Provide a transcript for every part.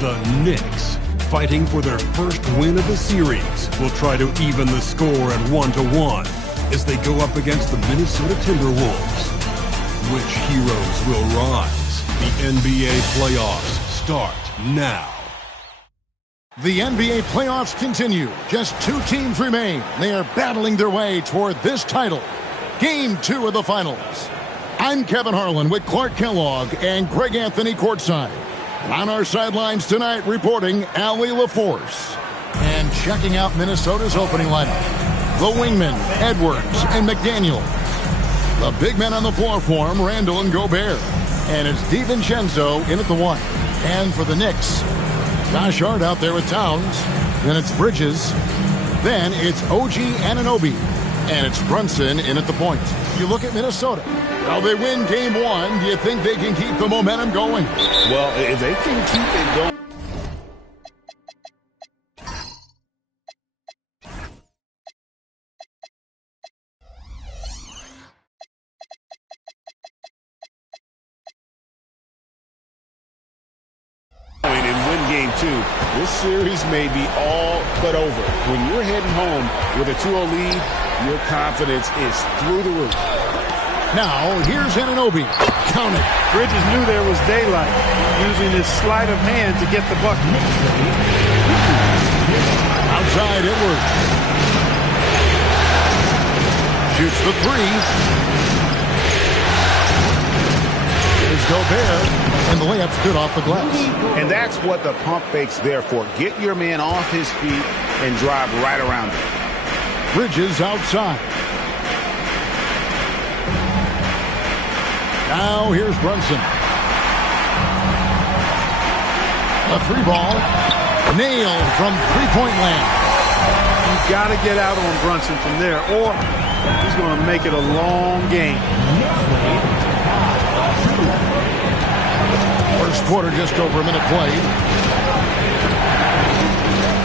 The Knicks, fighting for their first win of the series, will try to even the score at 1-1 as they go up against the Minnesota Timberwolves. Which heroes will rise? The NBA playoffs start now. The NBA playoffs continue. Just 2 teams remain. They are battling their way toward this title. Game 2 of the finals. I'm Kevin Harlan with Clark Kellogg and Greg Anthony courtside. On our sidelines tonight, reporting Allie LaForce. And checking out Minnesota's opening lineup, the wingmen, Edwards and McDaniel. The big men on the floor for him, Randall and Gobert. And it's DiVincenzo in at the 1. And for the Knicks, Josh Hart out there with Towns. Then it's Bridges. Then it's OG Anunoby. And it's Brunson in at the point. You look at Minnesota. Well, they win game 1. Do you think they can keep the momentum going? Well, if they can keep it going. Game 2, this series may be all but over. When you're heading home with a 2-0 lead, your confidence is through the roof. Now, here's Anunoby. Count it. Bridges knew there was daylight, using his sleight of hand to get the bucket. Outside Edwards. Shoots the 3. Here's Gobert. And the layup's good off the glass. And that's what the pump fake's there for. Get your man off his feet and drive right around him. Bridges outside. Now here's Brunson. A 3-ball. Nailed from three-point land. You've got to get out on Brunson from there, or he's going to make it a long game. First quarter, just over a minute played.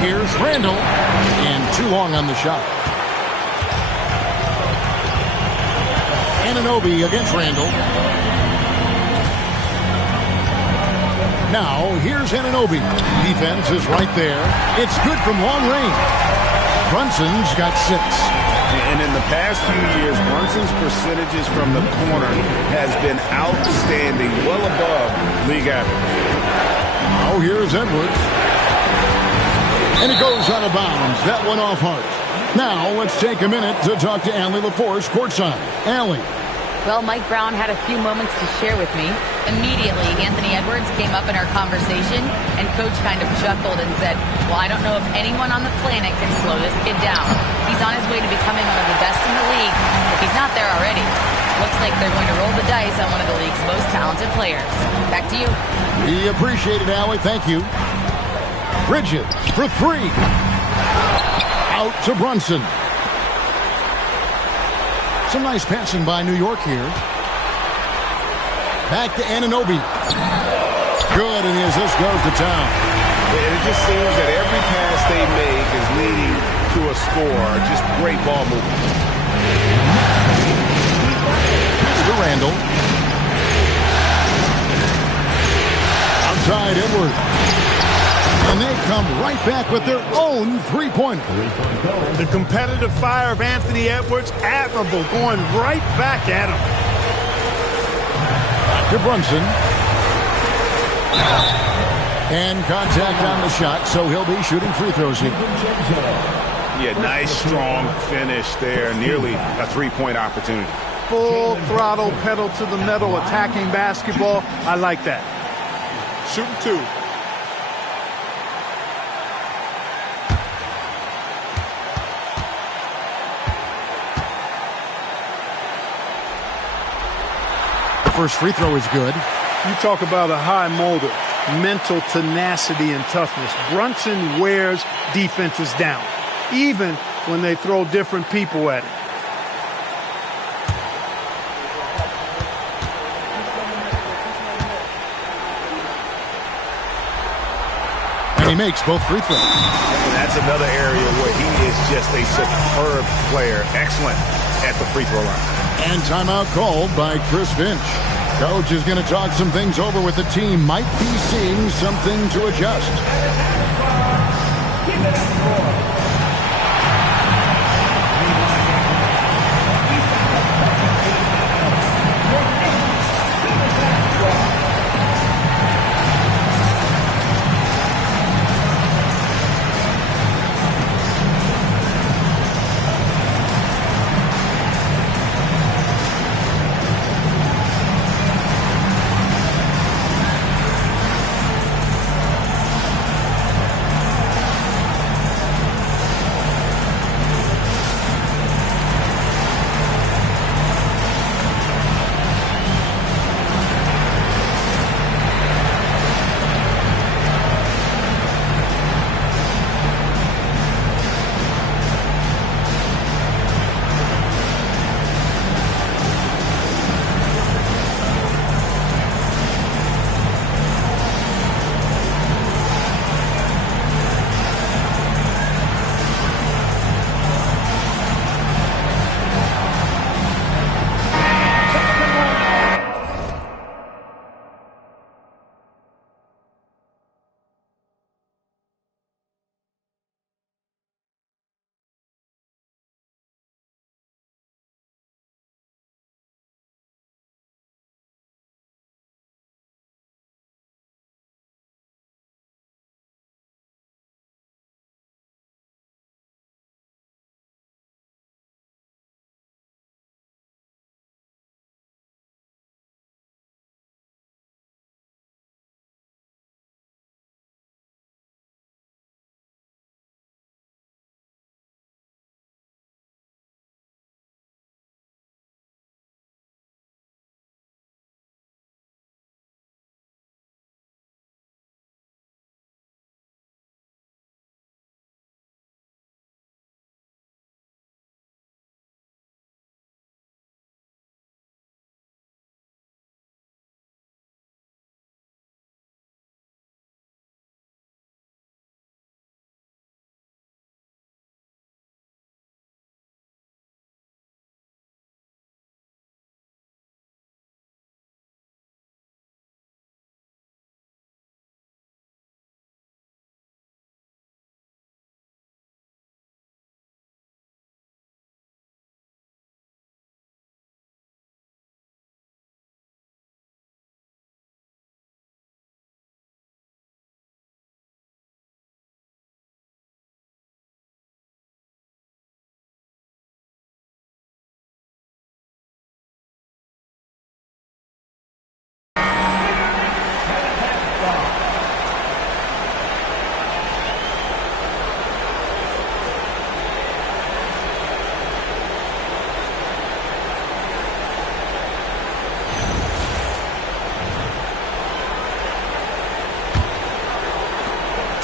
Here's Randall. And too long on the shot. Anunoby against Randall. Now, here's Anunoby. Defense is right there. It's good from long range. Brunson's got 6. And in the past few years, Brunson's percentages from the corner has been outstanding, well above league average. Now here's Edwards. And it goes out of bounds. That one off Hart. Now let's take a minute to talk to Allie LaForce courtside. Allie. Well, Mike Brown had a few moments to share with me. Immediately, Anthony Edwards came up in our conversation, and Coach kind of chuckled and said, well, I don't know if anyone on the planet can slow this kid down. He's on his way to becoming one of the best in the league, if he's not there already. Looks like they're going to roll the dice on one of the league's most talented players. Back to you. We appreciate it, Allie. Thank you. Bridges for 3. Out to Brunson. Some nice passing by New York here. Back to Anunoby. Good, and the assist goes to town. It just seems that every pass they make is leading to a score. Just great ball movement. To Randall. Outside Edwards. And they come right back with their own 3-pointer. The competitive fire of Anthony Edwards, admirable, going right back at him. To Brunson. And contact on the shot, so he'll be shooting free throws here. Yeah, nice, strong finish there. Nearly a 3-point opportunity. Full throttle, pedal to the metal, attacking basketball. I like that. Shooting 2. First free throw is good. You talk about a high motor, mental tenacity and toughness. Brunson wears defenses down, even when they throw different people at him. And he makes both free throws. And that's another area where he is just a superb player. Excellent at the free throw line. And timeout called by Chris Finch. Coach is going to talk some things over with the team. Might be seeing something to adjust.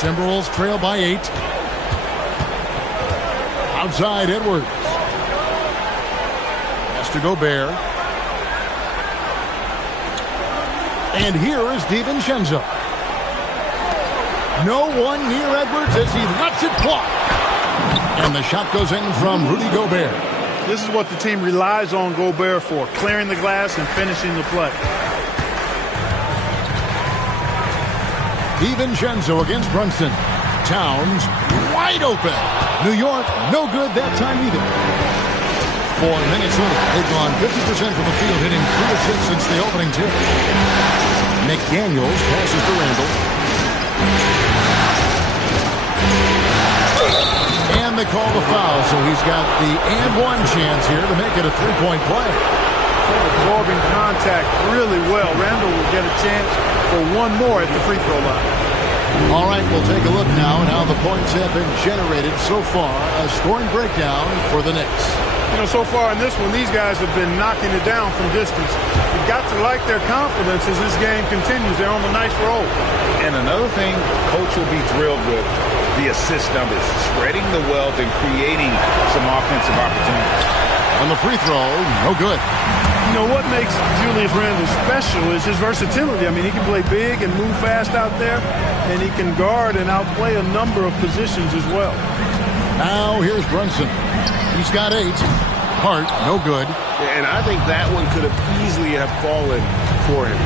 Timberwolves trail by 8. Outside, Edwards. Has to Gobert. And here is DiVincenzo. No one near Edwards as he lets it fly. And the shot goes in from Rudy Gobert. This is what the team relies on Gobert for, clearing the glass and finishing the play. DiVincenzo against Brunson. Towns wide open. New York no good that time either. 4 minutes later, they've gone 50% from the field, hitting 3 of 6 since the opening tip. McDaniels passes to Randall. And they call the foul, so he's got the and one chance here to make it a three-point play. Absorbing contact really well. Randall will get a chance for one more at the free throw line. All right, we'll take a look now at how the points have been generated so far. A scoring breakdown for the Knicks. You know, so far in this one, these guys have been knocking it down from distance. You've got to like their confidence as this game continues. They're on a nice roll. And another thing, Coach will be thrilled with the assist numbers, spreading the wealth and creating some offensive opportunities. On the free throw, no good. You know, what makes Julius Randle special is his versatility. I mean, he can play big and move fast out there, and he can guard and outplay a number of positions as well. Now here's Brunson. He's got 8. Hart, no good. And I think that one could have easily have fallen for him.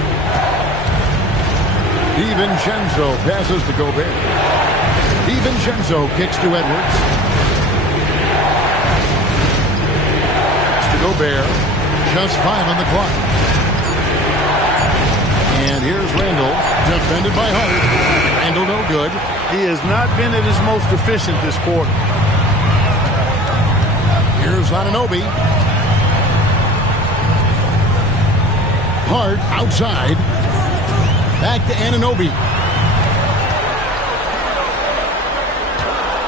DiVincenzo passes to Gobert. DiVincenzo kicks to Edwards. Pass to Gobert. Just 5 on the clock. And here's Randall, defended by Hart. Randall no good. He has not been at his most efficient this quarter. Here's Anunoby. Hart outside. Back to Anunoby.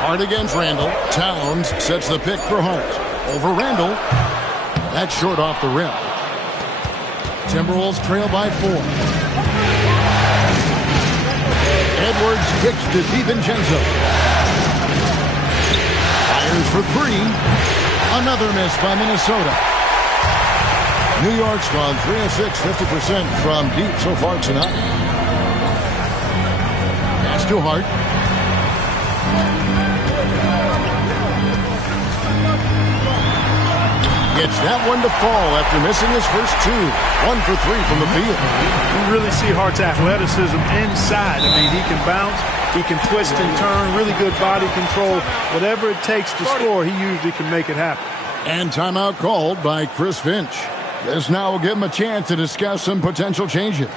Hart against Randall. Towns sets the pick for Hart. Over Randall. That's short off the rim. Timberwolves trail by 4. Edwards kicks to DiVincenzo. Fires for 3. Another miss by Minnesota. New York's gone 3 of 6, 50% from deep so far tonight. Pass to Hart. Gets that one to fall after missing his first 2. 1 for 3 from the field. You really see Hart's athleticism inside. I mean, he can bounce, he can twist and turn, really good body control. Whatever it takes to score, he usually can make it happen. And timeout called by Chris Finch. This now will give him a chance to discuss some potential changes.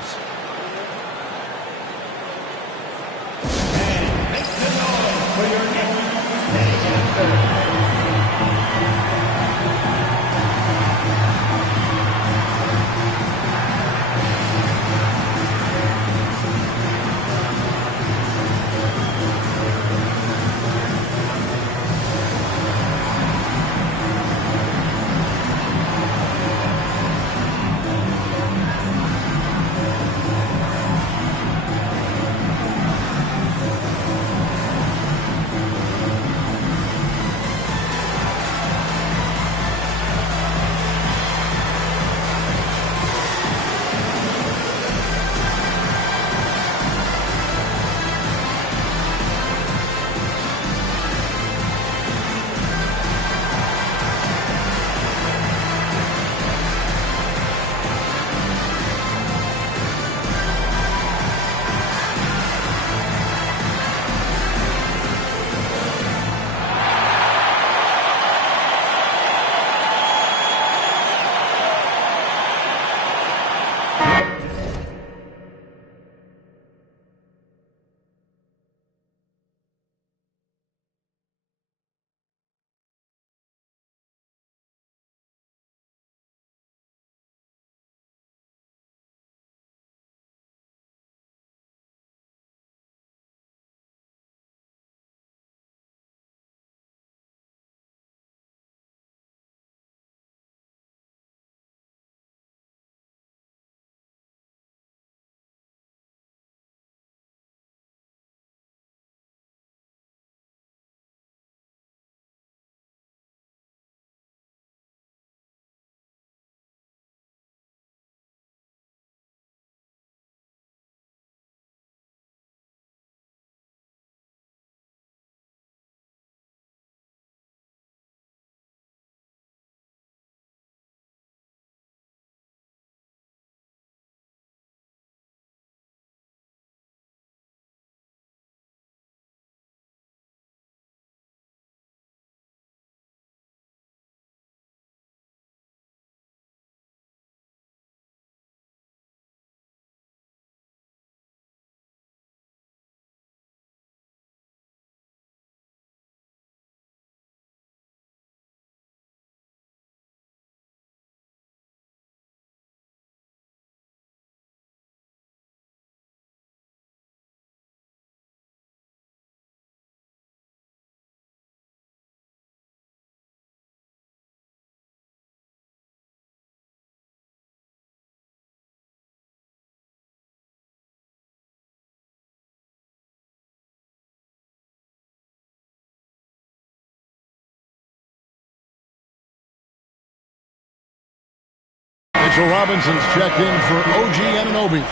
Mitchell Robinson's checked in for OG Anunoby.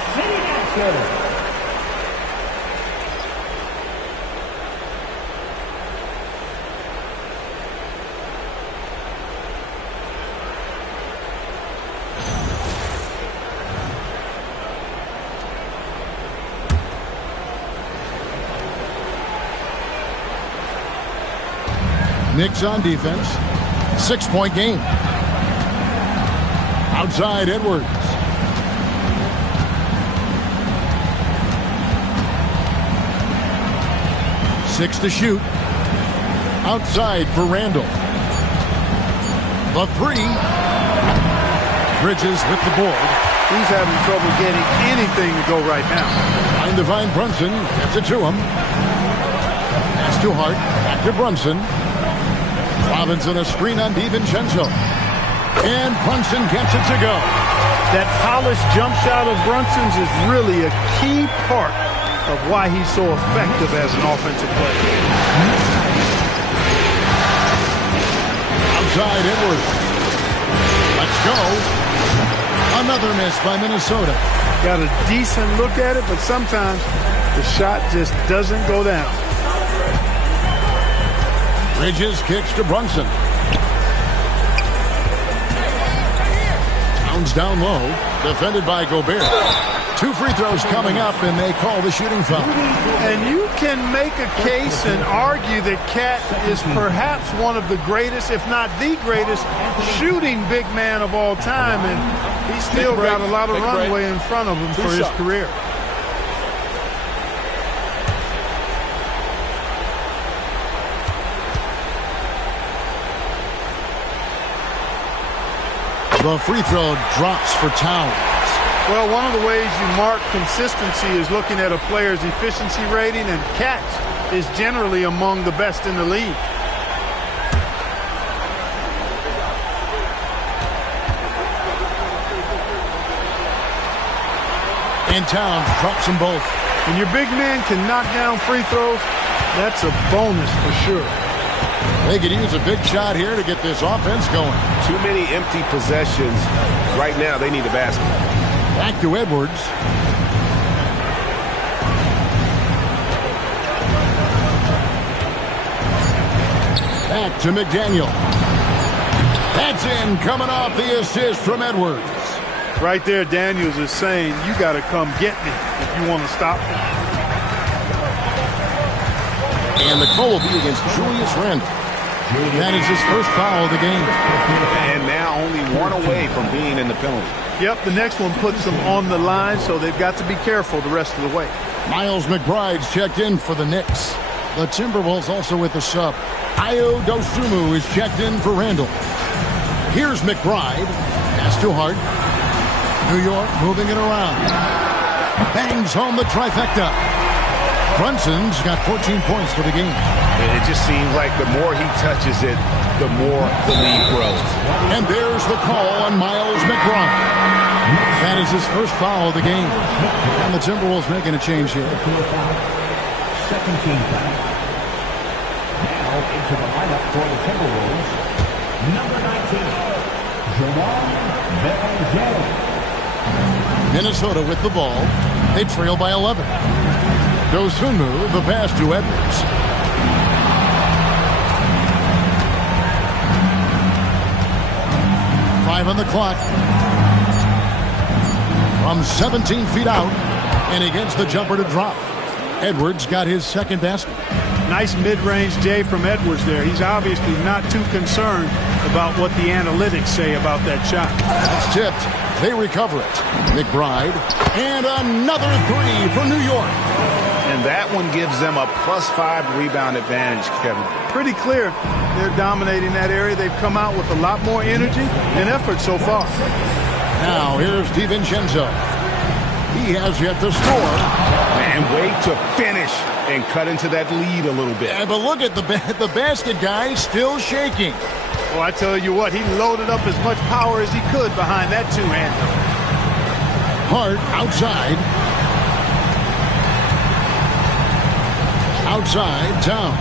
Knicks on defense. 6-point game. Outside Edwards. Six to shoot. Outside for Randall. The three. Bridges with the board. He's having trouble getting anything to go right now. Trying to find Brunson. Gets it to him. Pass to Hart. Back to Brunson. Robinson a screen on DiVincenzo. And Brunson gets it to go. That polished jump shot of Brunson's is really a key part of why he's so effective as an offensive player. Outside Edwards. Let's go. Another miss by Minnesota. Got a decent look at it, but sometimes the shot just doesn't go down. Bridges kicks to Brunson. Towns down low. Defended by Gobert. 2 free throws coming up, and they call the shooting foul. And you can make a case and argue that Cat is perhaps one of the greatest, if not the greatest, shooting big man of all time. And he's still got a lot of runway in front of him for his career. The free throw drops for Towns. Well, one of the ways you mark consistency is looking at a player's efficiency rating, and Cat is generally among the best in the league. And Towns drops them both. When your big man can knock down free throws, that's a bonus for sure. They could use a big shot here to get this offense going. Too many empty possessions. Right now, they need a basket. Back to Edwards. Back to McDaniel. That's in, coming off the assist from Edwards. Right there, Daniels is saying, you got to come get me if you want to stop me. And the call will be against Julius Randle. That is his first foul of the game. And now only one away from being in the penalty. Yep, the next one puts them on the line, so they've got to be careful the rest of the way. Miles McBride's checked in for the Knicks. The Timberwolves also with the sub. Ayo Dosunmu is checked in for Randall. Here's McBride. Pass to Hart. New York moving it around. Bangs home the trifecta. Brunson's got 14 points for the game. It just seems like the more he touches it, the more the lead grows. And there's the call on Miles McBride. That is his first foul of the game. And the Timberwolves making a change here. Second team foul. Now into the lineup for the Timberwolves, number 19, Jamal Bell. Minnesota with the ball. They trail by 11. Dosunmu, the pass to Edwards. Five on the clock. From 17 feet out, and he gets the jumper to drop. Edwards got his second basket. Nice mid-range J from Edwards there. He's obviously not too concerned about what the analytics say about that shot. It's tipped. They recover it. McBride. And another three for New York. And that one gives them a +5 rebound advantage, Kevin. Pretty clear. They're dominating that area. They've come out with a lot more energy and effort so far. Now here's DiVincenzo. He has yet to score. And wait to finish and cut into that lead a little bit. Yeah, but look at the basket guy still shaking. Well, I tell you what, he loaded up as much power as he could behind that two-hander. Hart outside. Outside, Towns.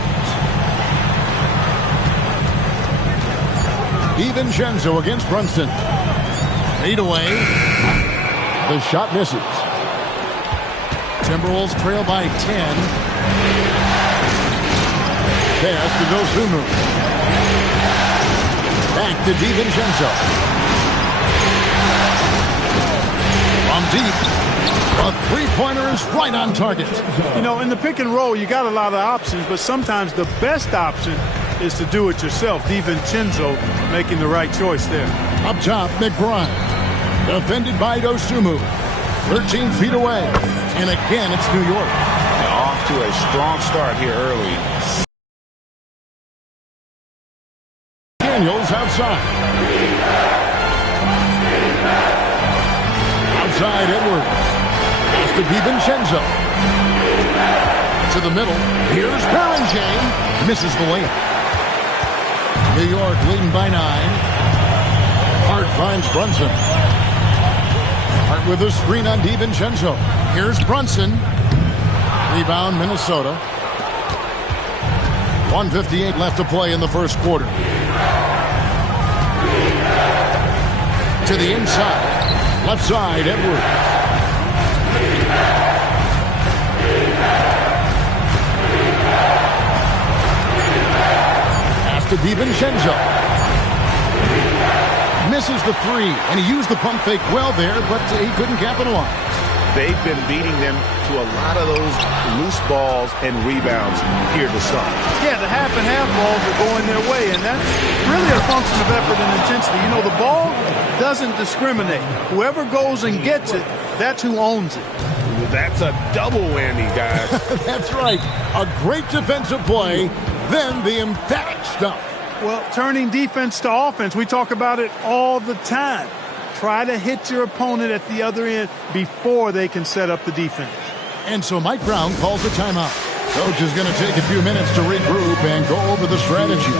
DiVincenzo against Brunson. Fade away. The shot misses. Timberwolves trail by 10. Pass to Dosunmu. Back to DiVincenzo. From deep. A three-pointer is right on target. You know, in the pick and roll, you got a lot of options, but sometimes the best option is to do it yourself. DiVincenzo making the right choice there. Up top, McBride. Defended by Dosunmu. 13 feet away. And again, it's New York. Off to a strong start here early. Daniels outside. Outside Edwards. Pass to DiVincenzo. To the middle. Here's Perrinjane. Misses the layup. New York leading by 9. Hart finds Brunson. Hart with a screen on DiVincenzo. Here's Brunson. Rebound Minnesota. 1:58 left to play in the first quarter. To the inside. Left side, Edwards. Pass to DiVincenzo. Misses the three, and he used the pump fake well there, but he couldn't capitalize. They've been beating them to a lot of those loose balls and rebounds here to start. Yeah, the half and half balls are going their way, and that's really a function of effort and intensity. You know, the ball doesn't discriminate. Whoever goes and gets it, that's who owns it. Well, that's a double whammy, guys. That's right. A great defensive play, then the emphatic stuff. Well, turning defense to offense, we talk about it all the time. Try to hit your opponent at the other end before they can set up the defense. And so Mike Brown calls a timeout. Coach is going to take a few minutes to regroup and go over the strategy.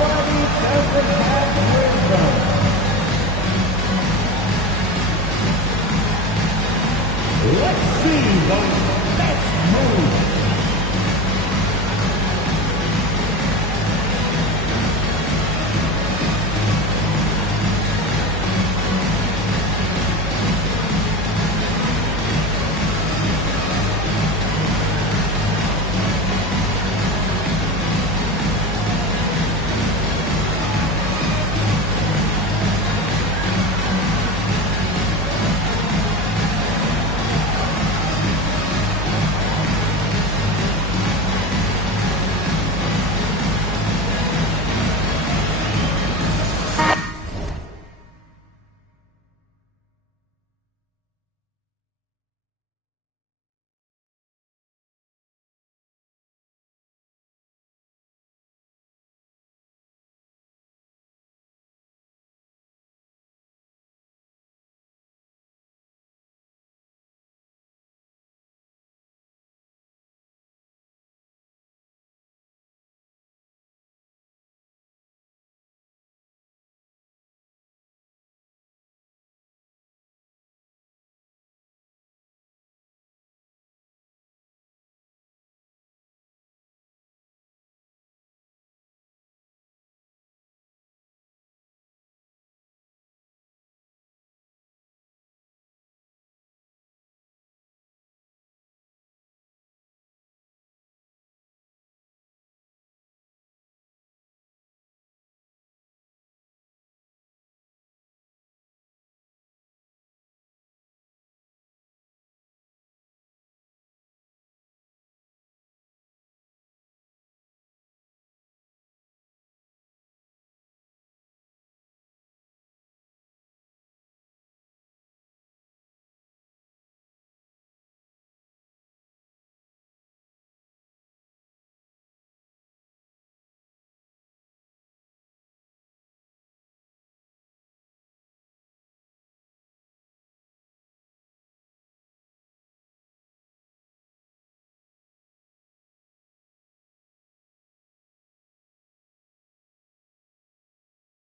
Somebody doesn't have rhythm. Let's see the best move.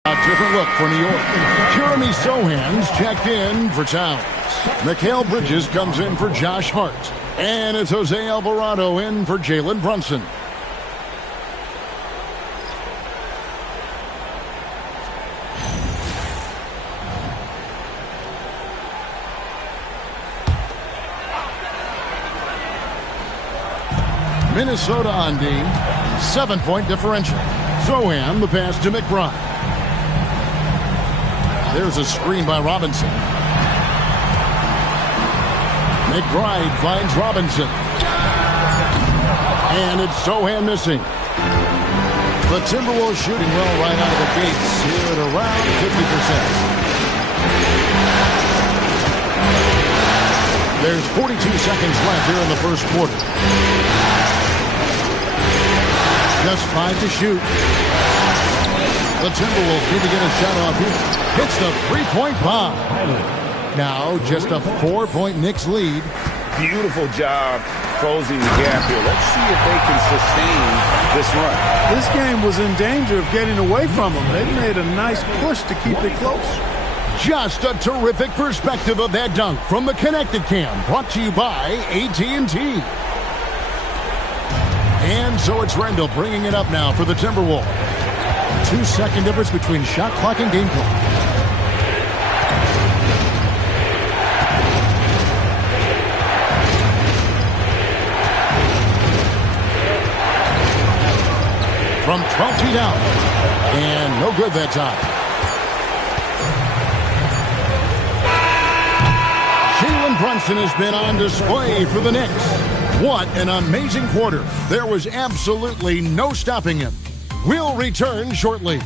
A different look for New York. Jeremy Sohan's checked in for Towns. Mikal Bridges comes in for Josh Hart. And it's Jose Alvarado in for Jalen Brunson. Minnesota on D. 7-point differential. Sohan, the pass to McBride. There's a screen by Robinson. McBride finds Robinson. And it's Sohan missing. The Timberwolves shooting well right out of the gates here at around 50%. There's 42 seconds left here in the first quarter. Just 5 to shoot. The Timberwolves need to get a shot off here. Hits the three-point bomb. Now just a 4-point Knicks lead. Beautiful job closing the gap here. Let's see if they can sustain this run. This game was in danger of getting away from them. They made a nice push to keep it close. Just a terrific perspective of that dunk from the Connected Cam, brought to you by AT&T. And so it's Randall bringing it up now for the Timberwolves. 2-second difference between shot clock and game clock. From 12 feet out. And no good that time. Brunson has been on display for the Knicks. What an amazing quarter. There was absolutely no stopping him. We'll return shortly.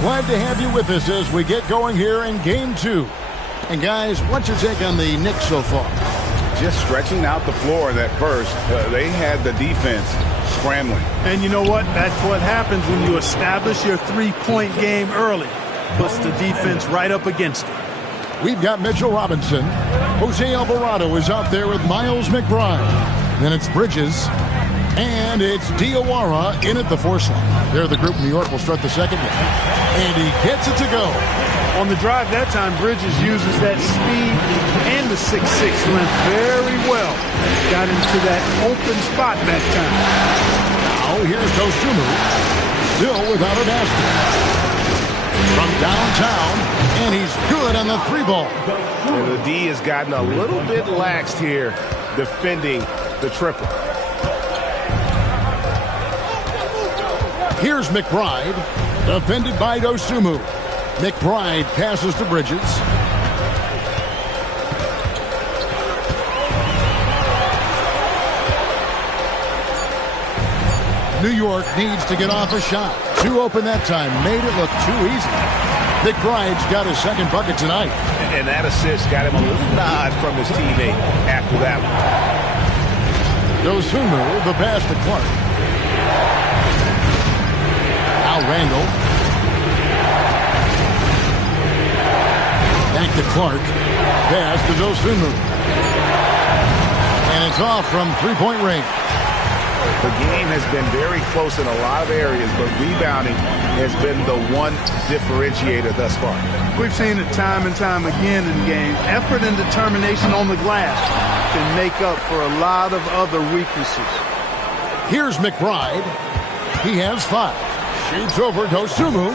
glad to have you with us as we get going here in Game 2. And guys, what's your take on the Knicks so far? Just stretching out the floor in that first. They had the defense scrambling. And you know what? That's what happens when you establish your three-point game early. Puts the defense right up against it. We've got Mitchell Robinson. Jose Alvarado is out there with Miles McBride. Then it's Bridges. And it's Diawara in at the force line. There the group. New York will start the second one. And he gets it to go. On the drive that time, Bridges uses that speed and the 6'6" length very well. Got into that open spot that time. Now here's Dosunmu. Still without a basket. From downtown, and he's good on the three ball. And the D has gotten a little bit laxed here defending the triple. Here's McBride, defended by Dosunmu. McBride passes to Bridges. New York needs to get off a shot. Two open that time. Made it look too easy. McBride's got his second bucket tonight. And that assist got him a little nod from his teammate after that one. Dosunmu, the pass to Clark. Now Randall. Back to Clark. Pass to Dosunmu. And it's off from three-point range. The game has been very close in a lot of areas, but rebounding has been the one differentiator thus far. We've seen it time and time again in games. Effort and determination on the glass can make up for a lot of other weaknesses. Here's McBride. He has 5. Shoots over Dosunmu.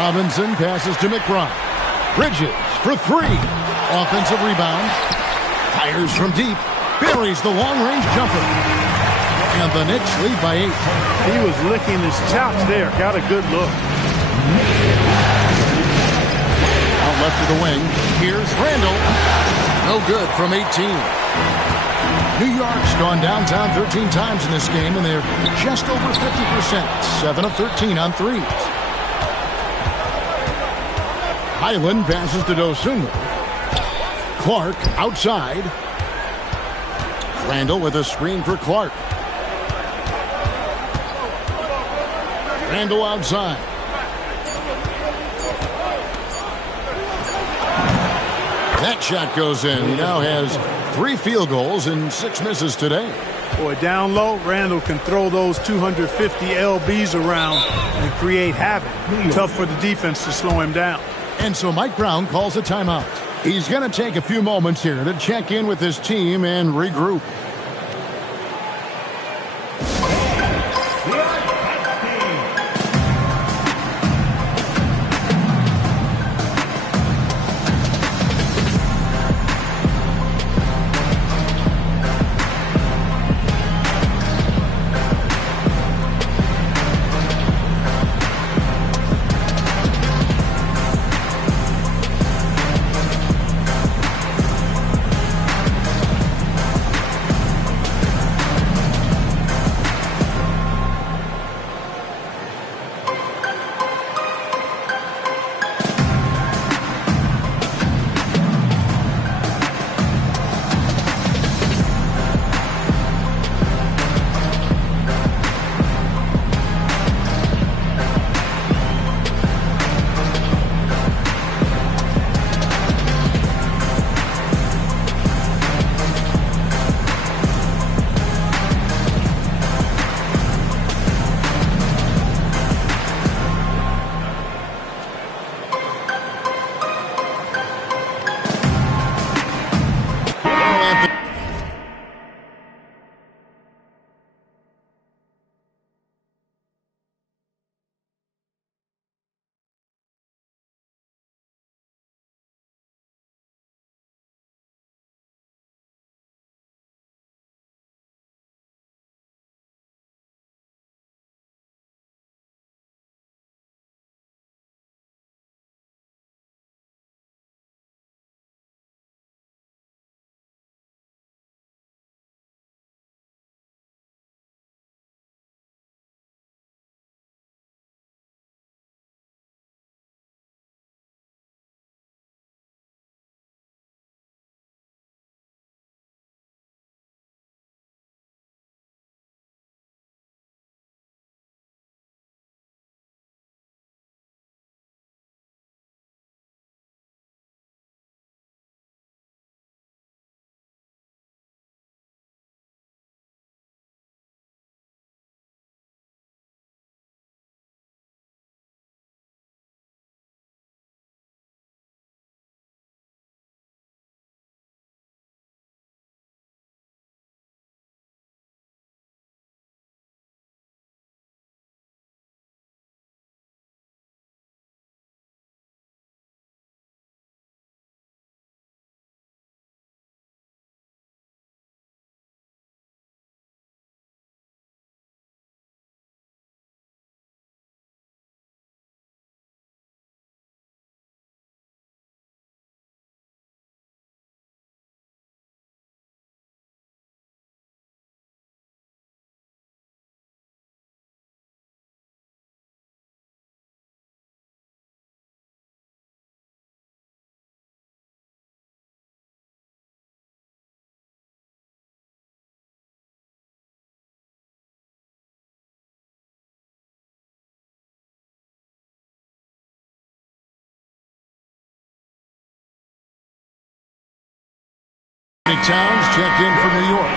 Robinson passes to McBride. Bridges for 3. Offensive rebound. Fires from deep. Buries the long-range jumper. And the Knicks lead by 8. He was licking his chops there. Got a good look. Out left of the wing. Here's Randall. No good from 18. New York's gone downtown 13 times in this game, and they're just over 50%. 7 of 13 on threes. Highland passes to Dosunmu. Clark outside. Randall with a screen for Clark. Randall outside. That shot goes in. He now has 3 field goals and 6 misses today. Boy, down low, Randall can throw those 250 LBs around and create havoc. Tough for the defense to slow him down. And so Mike Brown calls a timeout. He's going to take a few moments here to check in with his team and regroup. Mike Towns checked in for New York.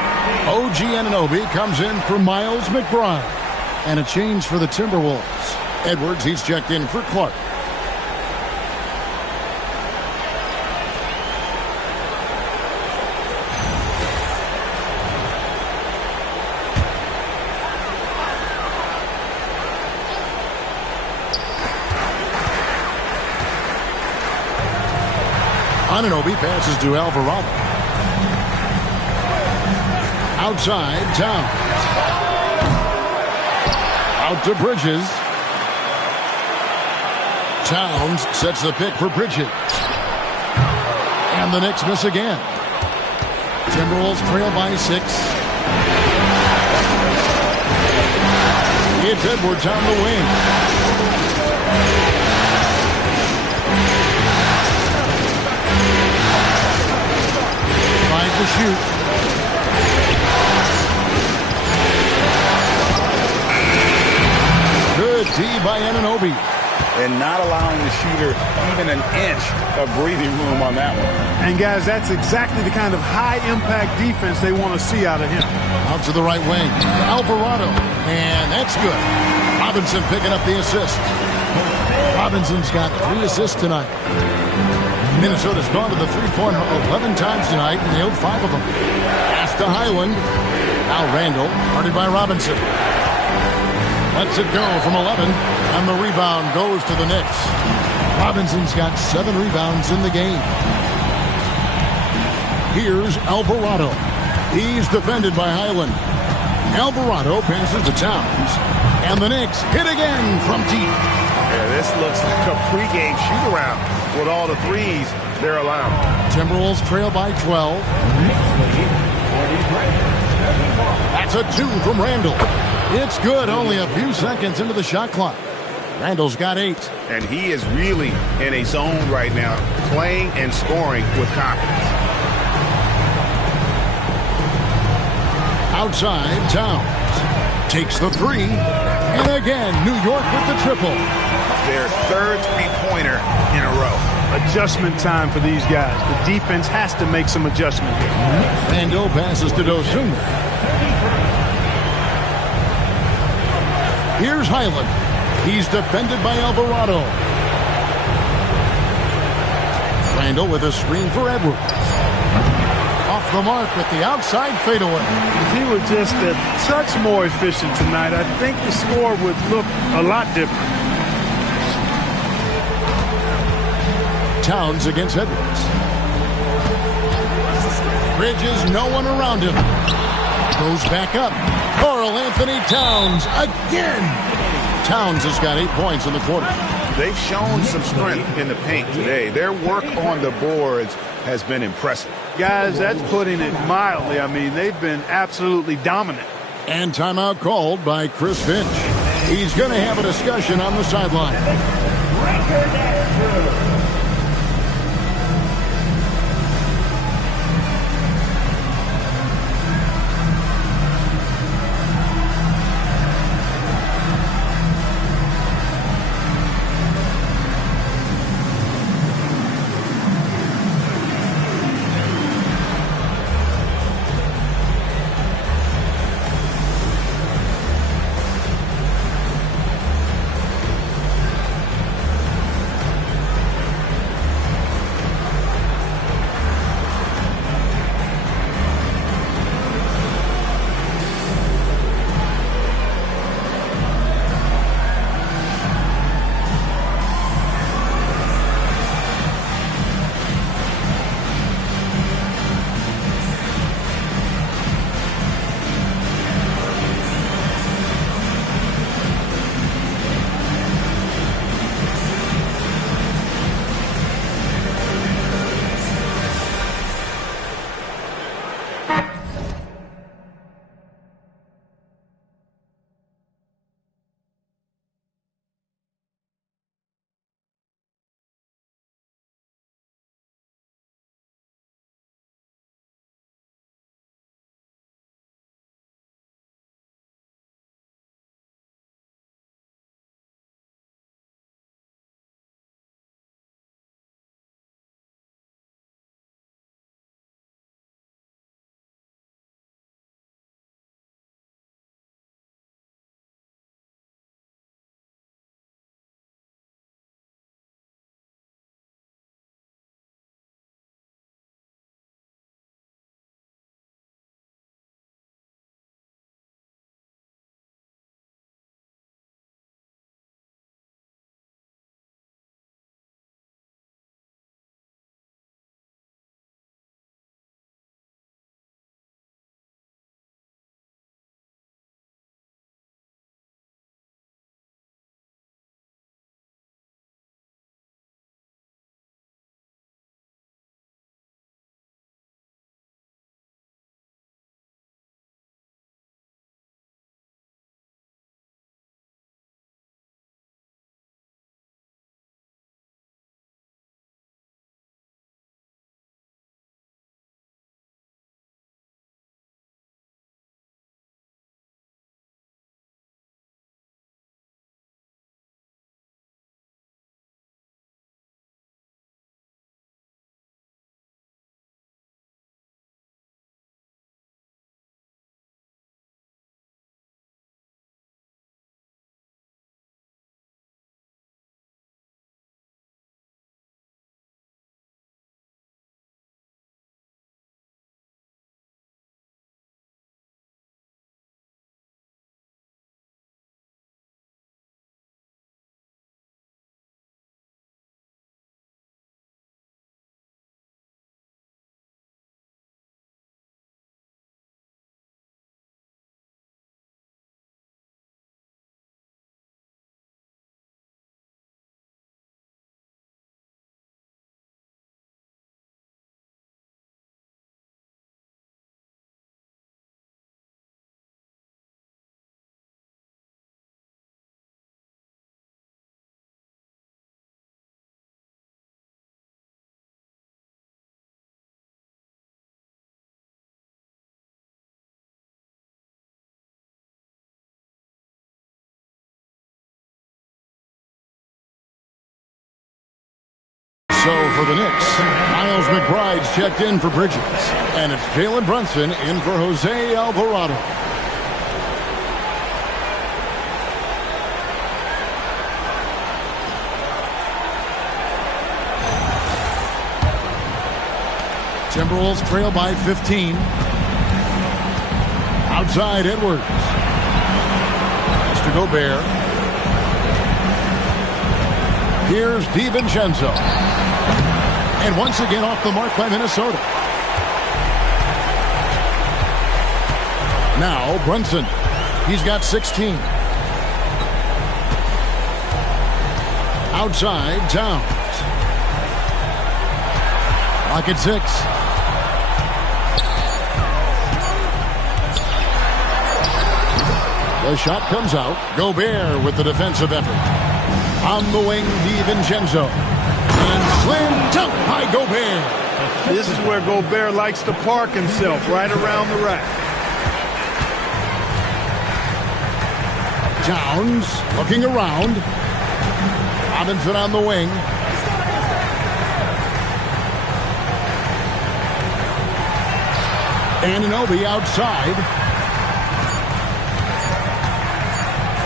OG Anunoby comes in for Miles McBride. And a change for the Timberwolves. Edwards, he's checked in for Clark. Anunoby passes to Alvarado. Outside, Towns. Out to Bridges. Towns sets the pick for Bridges. And the Knicks miss again. Timberwolves trail by 6. It's Edwards on the wing. To shoot. Good D by Anunoby. And not allowing the shooter even an inch of breathing room on that one. And guys, that's exactly the kind of high-impact defense they want to see out of him. Out to the right wing. Alvarado. And that's good. Robinson picking up the assist. Robinson's got 3 assists tonight. Minnesota's gone to the three-pointer 11 times tonight and nailed 5 of them. Pass to Highland. Now Randall, guarded by Robinson. Lets it go from 11, and the rebound goes to the Knicks. Robinson's got 7 rebounds in the game. Here's Alvarado. He's defended by Highland. Alvarado passes to Towns, and the Knicks hit again from deep. Yeah, this looks like a pregame shoot-around with all the threes they're allowing. Timberwolves trail by 12. That's a 2 from Randall. It's good, only a few seconds into the shot clock. Randall's got 8. And he is really in a zone right now, playing and scoring with confidence. Outside, Towns takes the 3. And again, New York with the triple. Their 3rd three-pointer in a row. Adjustment time for these guys. The defense has to make some adjustment here. Randall passes to Dosunmu. Here's Highland. He's defended by Alvarado. Randall with a screen for Edwards. Off the mark with the outside fadeaway. If he were just a touch more efficient tonight, I think the score would look a lot different. Towns against Edwards. Bridges, no one around him. Goes back up. Karl Anthony Towns again. Towns has got 8 points in the quarter. They've shown some strength in the paint today. Their work on the boards has been impressive. Guys, that's putting it mildly. I mean, they've been absolutely dominant. And timeout called by Chris Finch. He's going to have a discussion on the sideline. for the Knicks. Miles McBride's checked in for Bridges. And it's Jalen Brunson in for Jose Alvarado. Timberwolves trail by 15. Outside Edwards. That's to Gobert. Here's DiVincenzo. And once again off the mark by Minnesota. Now Brunson. He's got 16. Outside Towns. Lock at 6. The shot comes out. Gobert with the defensive effort. On the wing, DiVincenzo. And slam dunk by Gobert. This is where Gobert likes to park himself, right around the rack. Towns looking around. Robinson on the wing. Anunoby outside.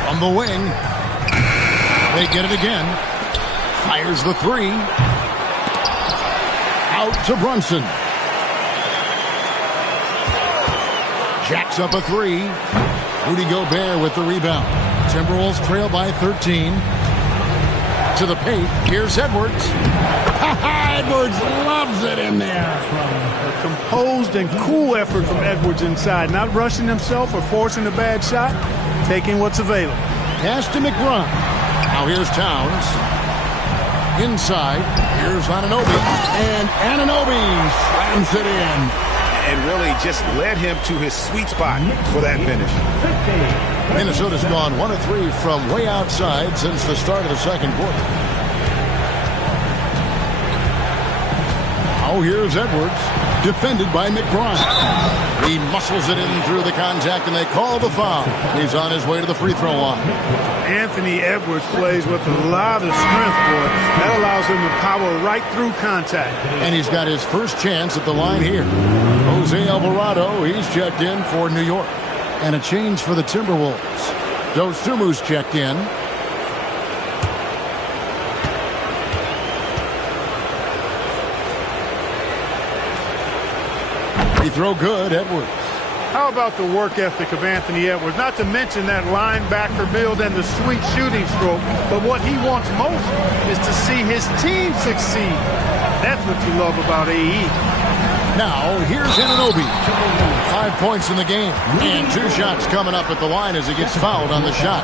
From the wing. They get it again. Fires the three. Out to Brunson. Jacks up a three. Rudy Gobert with the rebound. Timberwolves trail by 13. To the paint. Here's Edwards. Edwards loves it in there. A composed and cool effort from Edwards inside. Not rushing himself or forcing a bad shot. Taking what's available. Pass to McBride. Now here's Towns. Inside. Here's Anunoby. And Anunoby slams it in. And really just led him to his sweet spot for that finish. Minnesota's gone 1 of 3 from way outside since the start of the second quarter. Now here's Edwards. Defended by McBride. He muscles it in through the contact, and they call the foul. He's on his way to the free throw line. Anthony Edwards plays with a lot of strength, boy. That allows him to power right through contact. And he's got his first chance at the line here. Jose Alvarado, he's checked in for New York. And a change for the Timberwolves. Dosumu's checked in. Free throw good, Edwards. How about the work ethic of Anthony Edwards? Not to mention that linebacker build and the sweet shooting stroke. But what he wants most is to see his team succeed. That's what you love about AE. Now, here's Anunoby. 5 points in the game. And 2 shots coming up at the line as he gets fouled on the shot.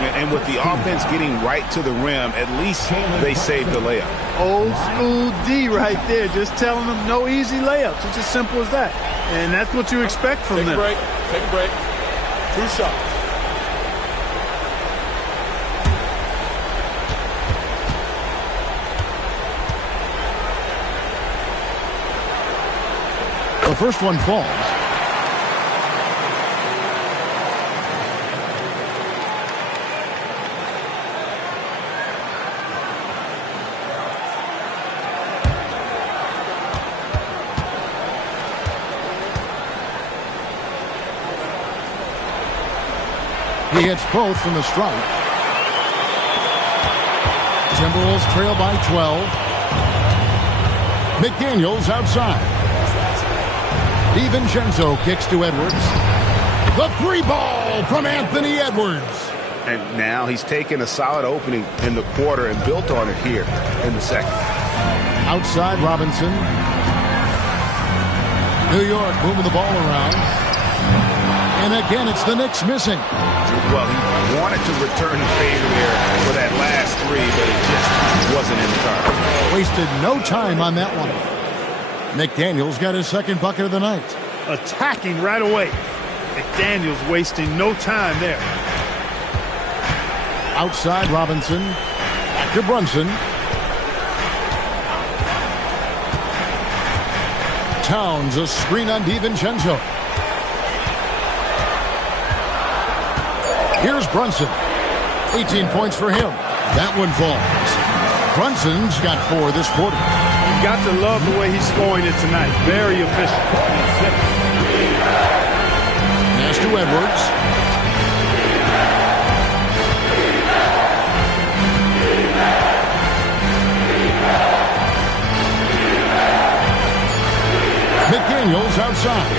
And with the offense getting right to the rim, at least they saved the layup. Old school D right there. Just telling them no easy layups. It's as simple as that. And that's what you expect from them. Take a break. 2 shots. The first one falls. He hits both from the stripe. Timberwolves trail by 12. McDaniels outside. DiVincenzo kicks to Edwards. The 3 ball from Anthony Edwards. And now he's taken a solid opening in the quarter and built on it here in the second. Outside Robinson. New York moving the ball around. And again, it's the Knicks missing. Well, he wanted to return the favor there for that last 3, but it just wasn't in the cards. Wasted no time on that one. McDaniels got his second bucket of the night. Attacking right away. McDaniels wasting no time there. Outside Robinson. Back to Brunson. Towns, a screen on DiVincenzo. Here's Brunson. 18 points for him. That one falls. Brunson's got 4 this quarter. got to love the way he's scoring it tonight. Very efficient. Pass to Edwards. McDaniels outside.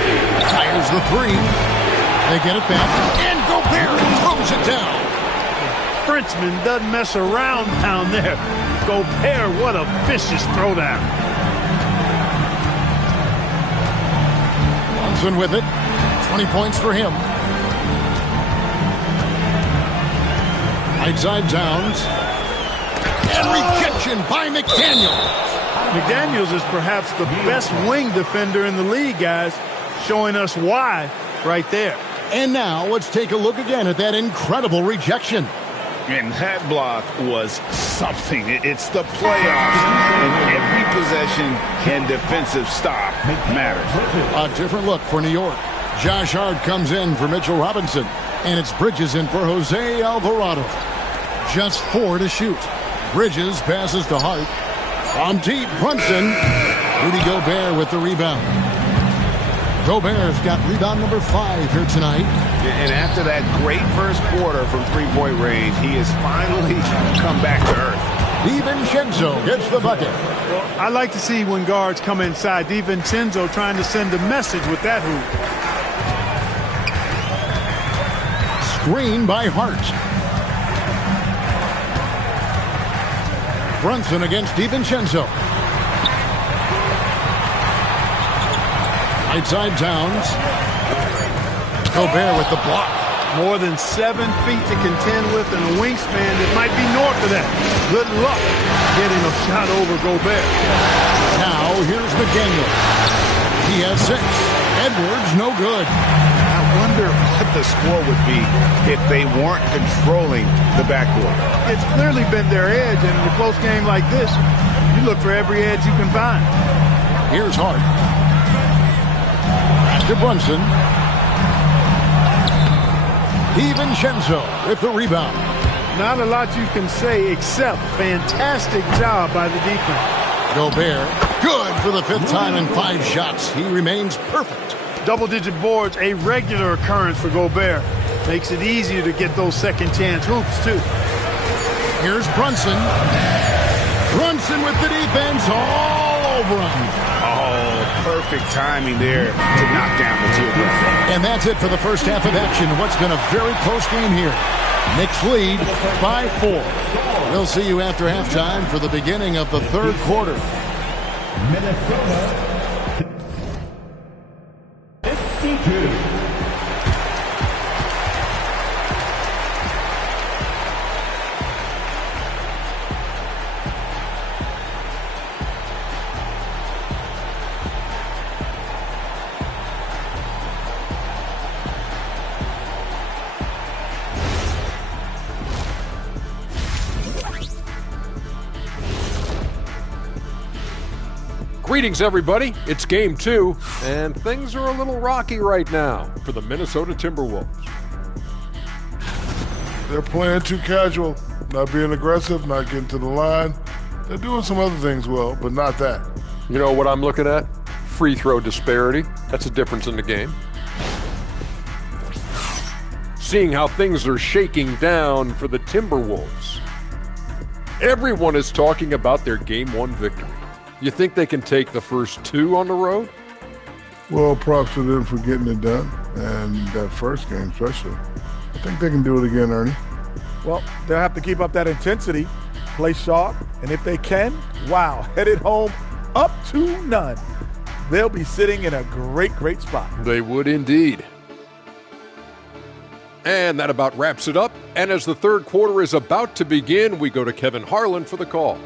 Fires the three. They get it back. And Gobert throws it down. Frenchman doesn't mess around down there. Gobert, what a vicious throwdown. Johnson with it. 20 points for him. Right side Towns. And rejection by McDaniels. McDaniels is perhaps the best wing defender in the league, guys. Showing us why right there. And now let's take a look again at that incredible rejection. And that block was something. It's the playoffs, and every possession and defensive stop matters. A different look for New York. Josh Hart comes in for Mitchell Robinson, and it's Bridges in for Jose Alvarado. Just 4 to shoot. Bridges passes to Hart. From deep, Brunson. Rudy Gobert with the rebound. Gobert's got rebound number 5 here tonight. And after that great first quarter from three-point range, he has finally come back to earth. DiVincenzo gets the bucket. Well, I like to see when guards come inside. DiVincenzo trying to send a message with that hoop. Screen by Hart. Brunson against DiVincenzo. Right side Towns. Gobert with the block. More than 7 feet to contend with and a wingspan that might be north of that. Good luck getting a shot over Gobert. Now here's McDaniels. He has 6. Edwards no good. I wonder what the score would be if they weren't controlling the backcourt. It's clearly been their edge, and in a close game like this, you look for every edge you can find. Here's Hart. To Brunson. DiVincenzo with the rebound. Not a lot you can say except fantastic job by the defense. Gobert, good for the 5th time in 5 shots. He remains perfect. Double-digit boards, a regular occurrence for Gobert. Makes it easier to get those second-chance hoops, too. Here's Brunson. Brunson with the defense all over him. Oh, perfect timing there to knock down the 2 of them. And that's it for the first half of action. What's been a very close game here. Knicks lead by 4. We'll see you after halftime for the beginning of the 3rd quarter. Minnesota 52. Greetings, everybody. It's game 2, and things are a little rocky right now for the Minnesota Timberwolves. They're playing too casual, not being aggressive, not getting to the line. They're doing some other things well, but not that. You know what I'm looking at? Free throw disparity. That's a difference in the game. Seeing how things are shaking down for the Timberwolves. Everyone is talking about their Game 1 victory. You think they can take the first 2 on the road? Well, props to them for getting it done, and that first game especially. I think they can do it again, Ernie. Well, they'll have to keep up that intensity, play sharp, and if they can, wow, headed home up to none. They'll be sitting in a great, great spot. They would indeed. And that about wraps it up. And as the 3rd quarter is about to begin, we go to Kevin Harlan for the call.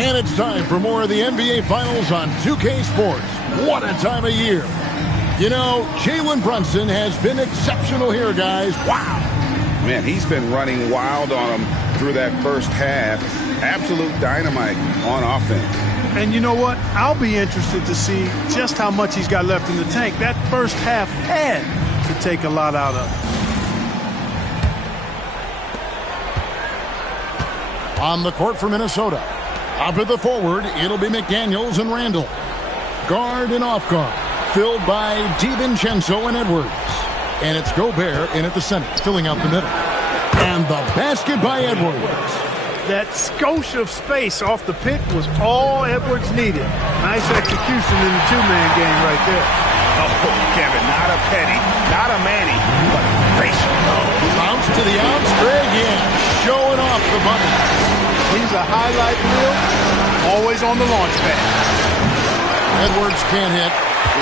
And it's time for more of the NBA Finals on 2K Sports. What a time of year. You know, Jalen Brunson has been exceptional here, guys. Wow. Man, he's been running wild on him through that first half. Absolute dynamite on offense. And you know what? I'll be interested to see just how much he's got left in the tank. That first half had to take a lot out of him. On the court for Minnesota. Up at the forward, it'll be McDaniels and Randall. Guard and off guard, filled by DiVincenzo and Edwards. And it's Gobert in at the center, filling out the middle. And the basket by Edwards. That skosh of space off the pick was all Edwards needed. Nice execution in the two-man game right there. Oh, Kevin, not a Petty, not a Manny, but a facial. Bounce to the outs, Greg, yeah, showing off the money. He's a highlight reel, always on the launch pad. Edwards can't hit.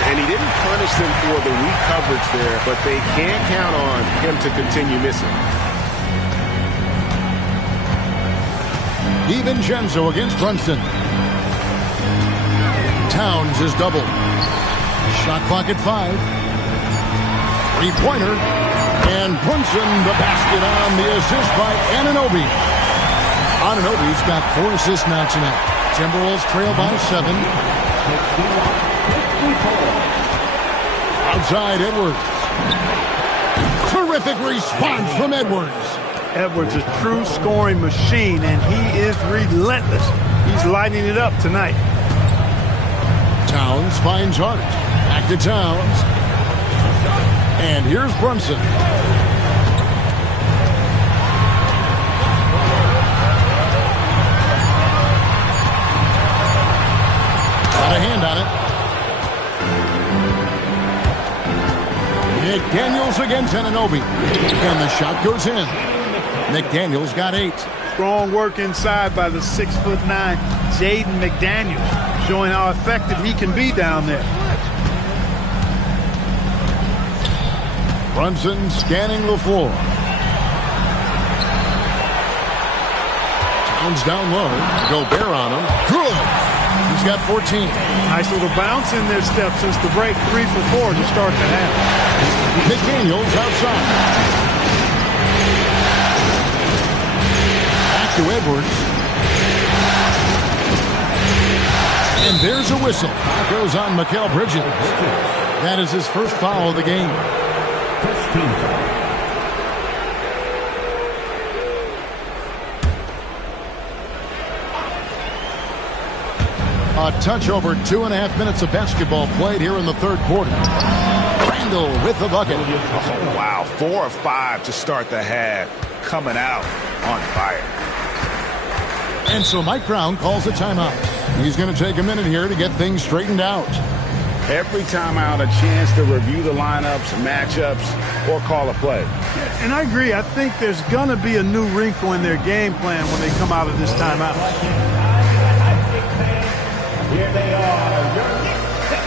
And he didn't punish them for the weak coverage there, but they can't count on him to continue missing. DiVincenzo against Brunson. Towns is doubled. Shot clock at 5. Three-pointer. And Brunson, the basket on the assist by Anunoby. Anunoby's got 4 assists now tonight. Timberwolves trail by 7. Outside Edwards. Terrific response from Edwards. Edwards, a true scoring machine, and he is relentless. He's lighting it up tonight. Towns finds Hart. Back to Towns. And here's Brunson. Got a hand on it. McDaniels against Anunoby. And the shot goes in. McDaniels got 8. Strong work inside by the 6'9" Jaden McDaniels, showing how effective he can be down there. Brunson scanning the floor. Towns down low. Gobert on him. Good. He's got 14. Nice little bounce in their step since the break. 3 for 4 to start the half. McDaniels outside. To Edwards. And there's a whistle. Goes on Mikal Bridges. That is his first foul of the game. A touch over 2.5 minutes of basketball played here in the third quarter. Randall with the bucket. Oh, wow, 4 or 5 to start the half. Coming out on fire. And so Mike Brown calls a timeout. He's going to take a minute here to get things straightened out. Every timeout, a chance to review the lineups, matchups, or call a play. And I agree. I think there's going to be a new wrinkle in their game plan when they come out of this timeout. Here they are, your Knicks set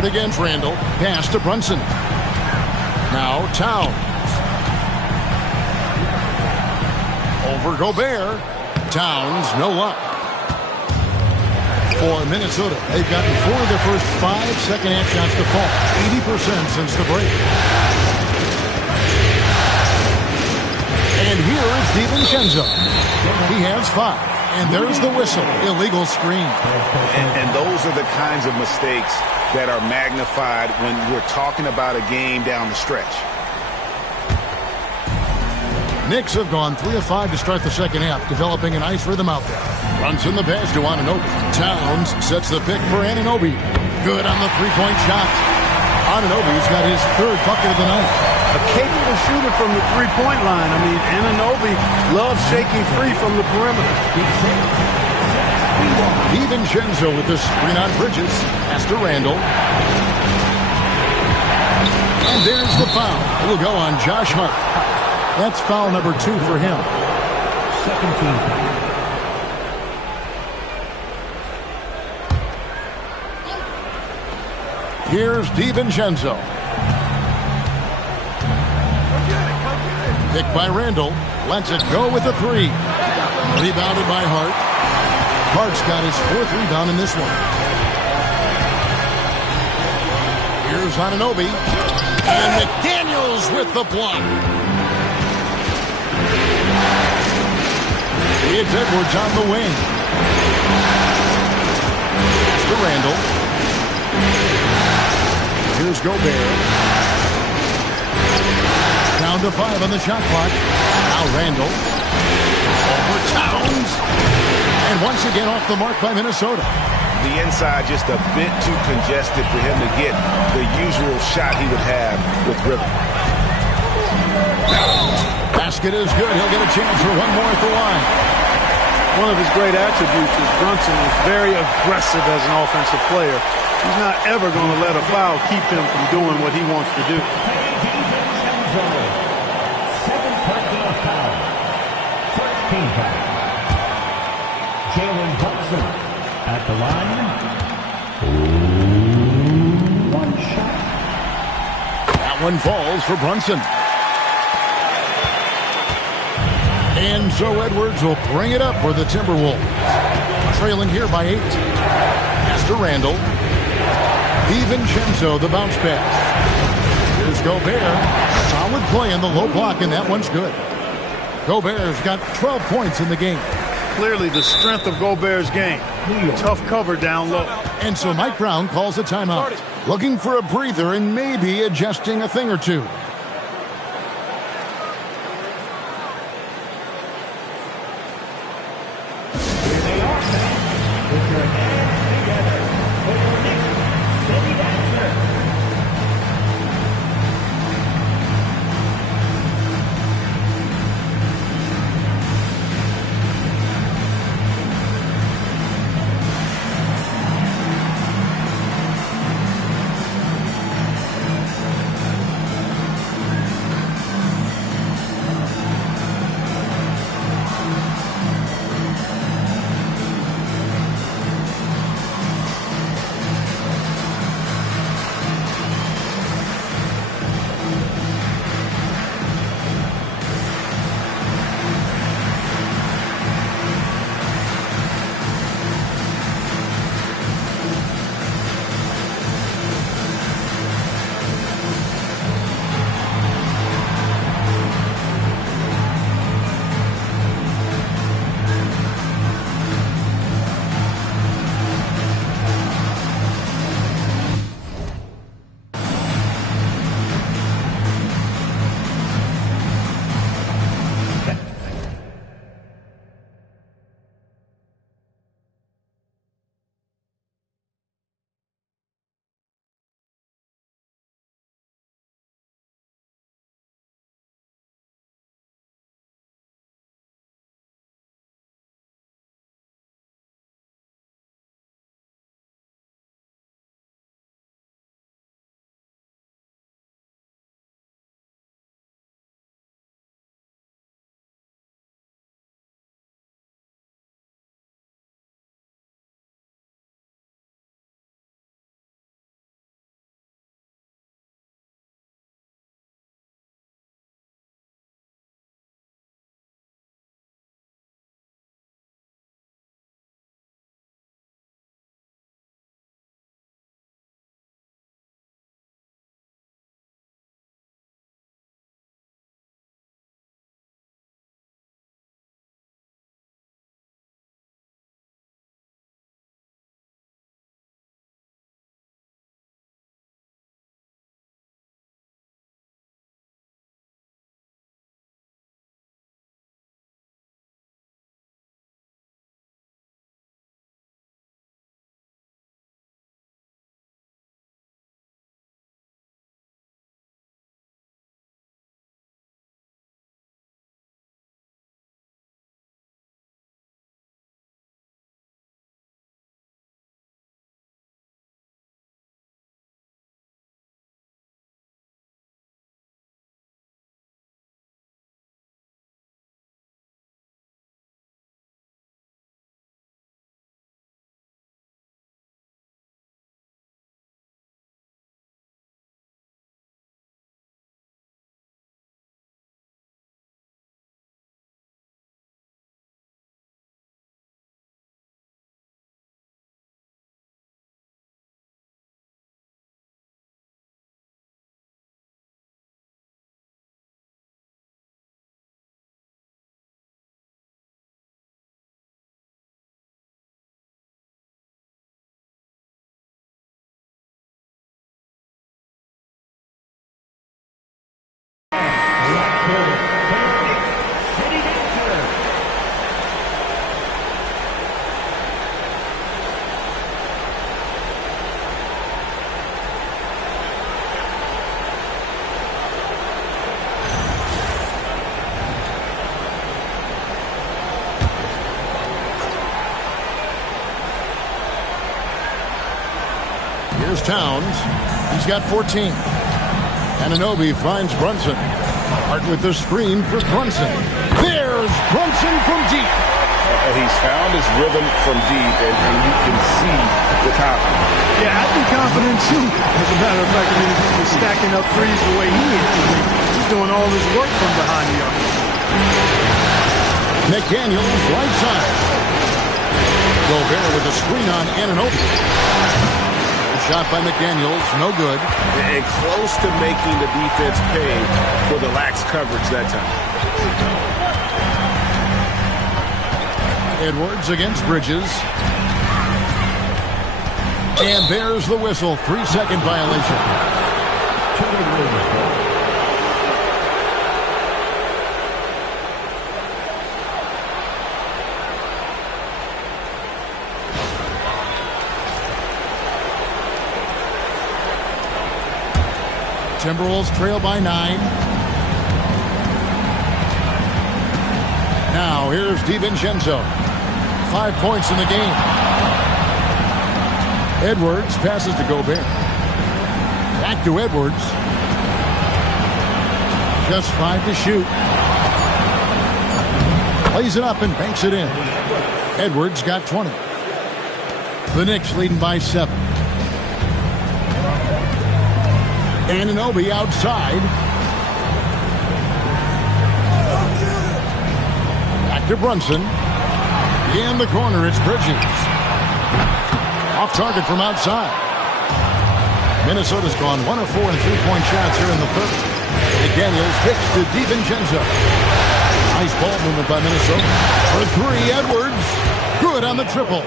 Guard against Randall. Pass to Brunson. Now Towns. Over Gobert. Towns, no luck. For Minnesota, they've gotten 4 of their first 5 second-half shots to fall. 80% since the break. And here is DiVincenzo. He has 5. And there's the whistle. Illegal screen. And those are the kinds of mistakes that are magnified when we're talking about a game down the stretch. Knicks have gone 3 of 5 to start the second half, developing a nice rhythm out there. Runs in the pass to Anunoby. Towns sets the pick for Anunoby. Good on the three-point shot. Anunoby's got his 3rd bucket of the night. A capable shooter from the three-point line. I mean, Anunoby loves shaking free from the perimeter. DiVincenzo with the screen on Bridges. Pass to Randall. And there's the foul. It will go on Josh Hart. That's foul number 2 for him. Second team. Here's DiVincenzo. Picked by Randall. Lets it go with a 3. Rebounded by Hart. Hart's got his 4th rebound in this one. Here's Anunoby. And McDaniels with the block. It's Edwards on the wing. It's to Randall. Here's Gobert. Down to 5 on the shot clock. Now Randall. Over Towns. And once again off the mark by Minnesota. The inside just a bit too congested for him to get the usual shot he would have with rhythm. Basket is good. He'll get a chance for one more at the line. One of his great attributes is Brunson is very aggressive as an offensive player. He's not ever going to let a foul keep him from doing what he wants to do. Second personal foul. First team foul. Jalen Brunson at the line. 1 shot. That one falls for Brunson. And so Edwards will bring it up for the Timberwolves. Trailing here by 8. Pass to Randall. DiVincenzo, the bounce pass. Here's Gobert. Solid play in the low block, and that one's good. Gobert's got 12 points in the game. Clearly the strength of Gobert's game. Tough cover down low. And so Mike Brown calls a timeout. Looking for a breather and maybe adjusting a thing or two. Towns. He's got 14. Anunoby finds Brunson. Hart with the screen for Brunson. There's Brunson from deep. He's found his rhythm from deep, and you can see the confidence. Yeah, I'd be confident too. As a matter of fact, I mean, he's stacking up threes the way he is. He's doing all his work from behind the arc. McDaniels right side. Gobert with a screen on Anunoby. Shot by McDaniels, no good. And close to making the defense pay for the lax coverage that time. Edwards against Bridges. And there's the whistle. 3-second violation. Timberwolves trail by 9. Now here's DiVincenzo. 5 points in the game. Edwards passes to Gobert. Back to Edwards. Just 5 to shoot. Plays it up and banks it in. Edwards got 20. The Knicks leading by 7. Anunoby outside. Back to Brunson. In the corner, it's Bridges. Off target from outside. Minnesota's gone 1 of 4 in three-point shots here in the third. McDaniels kicks to DiVincenzo. Nice ball movement by Minnesota. For 3, Edwards. Good on the triple.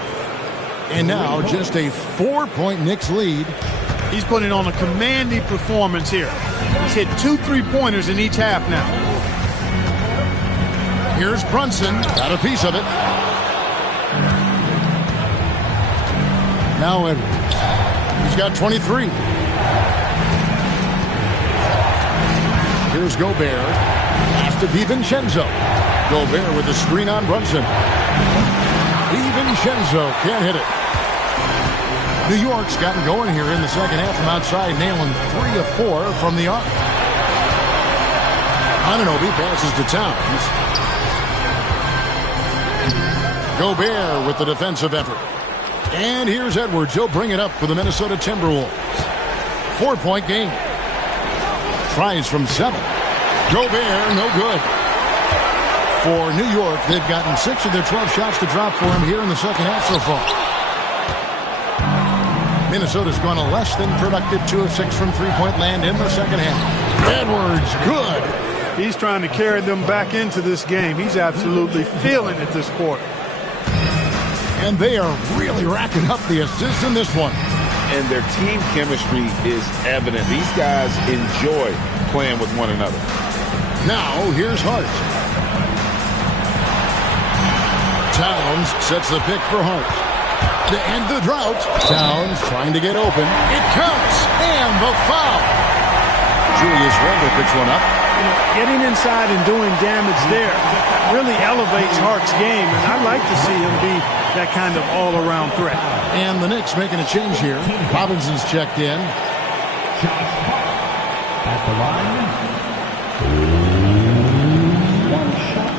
And now just a 4-point Knicks lead. He's putting on a commanding performance here. He's hit 2 3-pointers in each half now. Here's Brunson. Got a piece of it. Now Edwards. He's got 23. Here's Gobert. Pass to DiVincenzo. Gobert with the screen on Brunson. DiVincenzo can't hit it. New York's gotten going here in the second half from outside, nailing 3 of 4 from the arc. Anunoby passes to Towns. Gobert with the defensive effort. And here's Edwards. He'll bring it up for the Minnesota Timberwolves. 4-point game. Tries from 7. Gobert, no good. For New York, they've gotten 6 of their 12 shots to drop for him here in the second half so far. Minnesota's gone a less than productive 2 of 6 from three-point land in the second half. Edwards, good. He's trying to carry them back into this game. He's absolutely feeling it this quarter. And they are really racking up the assists in this one. And their team chemistry is evident. These guys enjoy playing with one another. Now, here's Hart. Towns sets the pick for Hart. To end the drought, Towns trying to get open. It counts, and the foul. Julius Randle picks one up. Getting inside and doing damage there really elevates Hart's game, and I'd like to see him be that kind of all-around threat. And the Knicks making a change here. Robinson's checked in. At the line, 1 shot.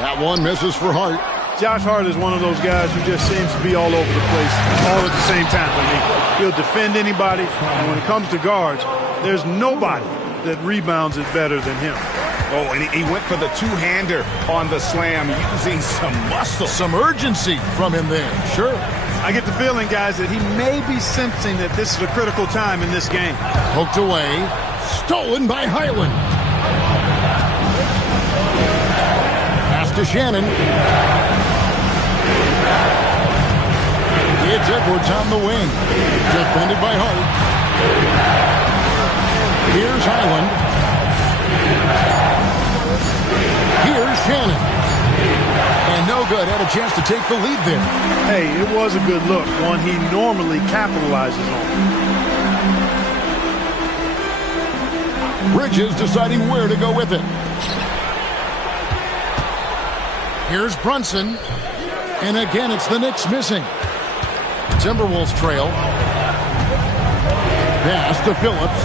That one misses for Hart. Josh Hart is one of those guys who just seems to be all over the place all at the same time. I mean, he'll defend anybody, and when it comes to guards, there's nobody that rebounds it better than him. Oh, and he went for the two-hander on the slam, using some muscle. Some urgency from him there, sure. I get the feeling, guys, that he may be sensing that this is a critical time in this game. Poked away. Stolen by Highland. Pass to Shannon. It's Edwards on the wing. Defended by Hart. Here's Highland. Here's Shannon. And no good. Had a chance to take the lead there. Hey, it was a good look. One he normally capitalizes on. Bridges deciding where to go with it. Here's Brunson. And again, it's the Knicks missing. Timberwolves trail. Pass to Phillips.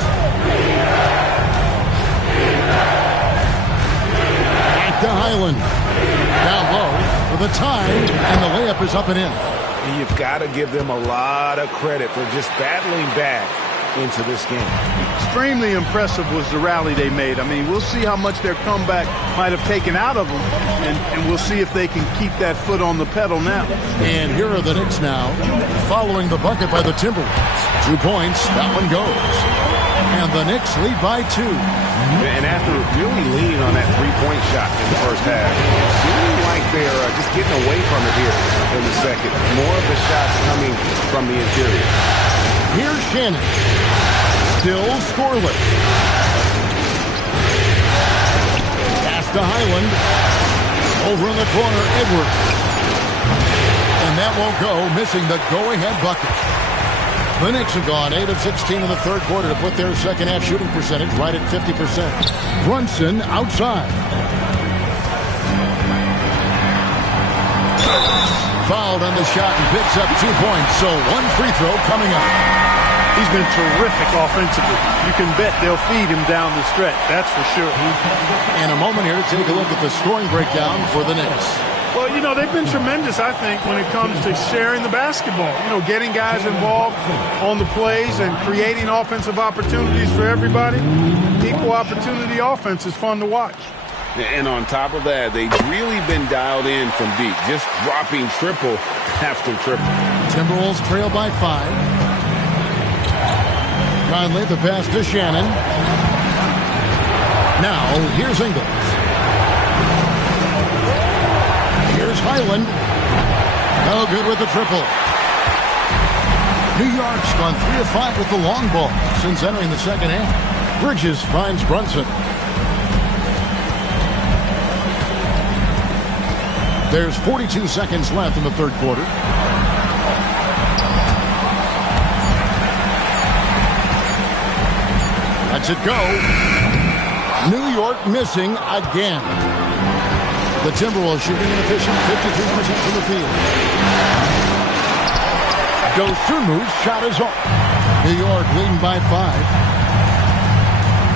Back to Highland. Down low for the tie, and the layup is up and in. And you've got to give them a lot of credit for just battling back into this game. Extremely impressive was the rally they made. I mean, we'll see how much their comeback might have taken out of them, and we'll see if they can keep that foot on the pedal now. And here are the Knicks now, following the bucket by the Timberwolves. 2 points, that one goes. And the Knicks lead by 2. And after really leaning on that three-point shot in the first half, it seems like they're just getting away from it here in the second. More of the shots coming from the interior. Here's Shannon. Still scoreless. Pass to Highland. Over in the corner, Edwards. And that won't go, missing the go-ahead bucket. The Knicks have gone 8 of 16 in the third quarter to put their second-half shooting percentage right at 50%. Brunson outside. Fouled on the shot and picks up 2 points, so one free throw coming up. He's been terrific offensively. You can bet they'll feed him down the stretch, that's for sure. And a moment here to take a look at the scoring breakdown for the Knicks. Well, you know, they've been tremendous, I think, when it comes to sharing the basketball. You know, getting guys involved on the plays and creating offensive opportunities for everybody. Equal opportunity offense is fun to watch. And on top of that, they've really been dialed in from deep, just dropping triple after triple. Timberwolves trail by 5. Conley, the pass to Shannon. Now, here's Ingles. Here's Highland. No good with the triple. New York's gone 3 of 5 with the long ball since entering the second half. Bridges finds Brunson. There's 42 seconds left in the third quarter. Lets it go. New York missing again. The Timberwolves shooting inefficient, 53% from the field. Goes through moves, shot is off. New York leading by 5.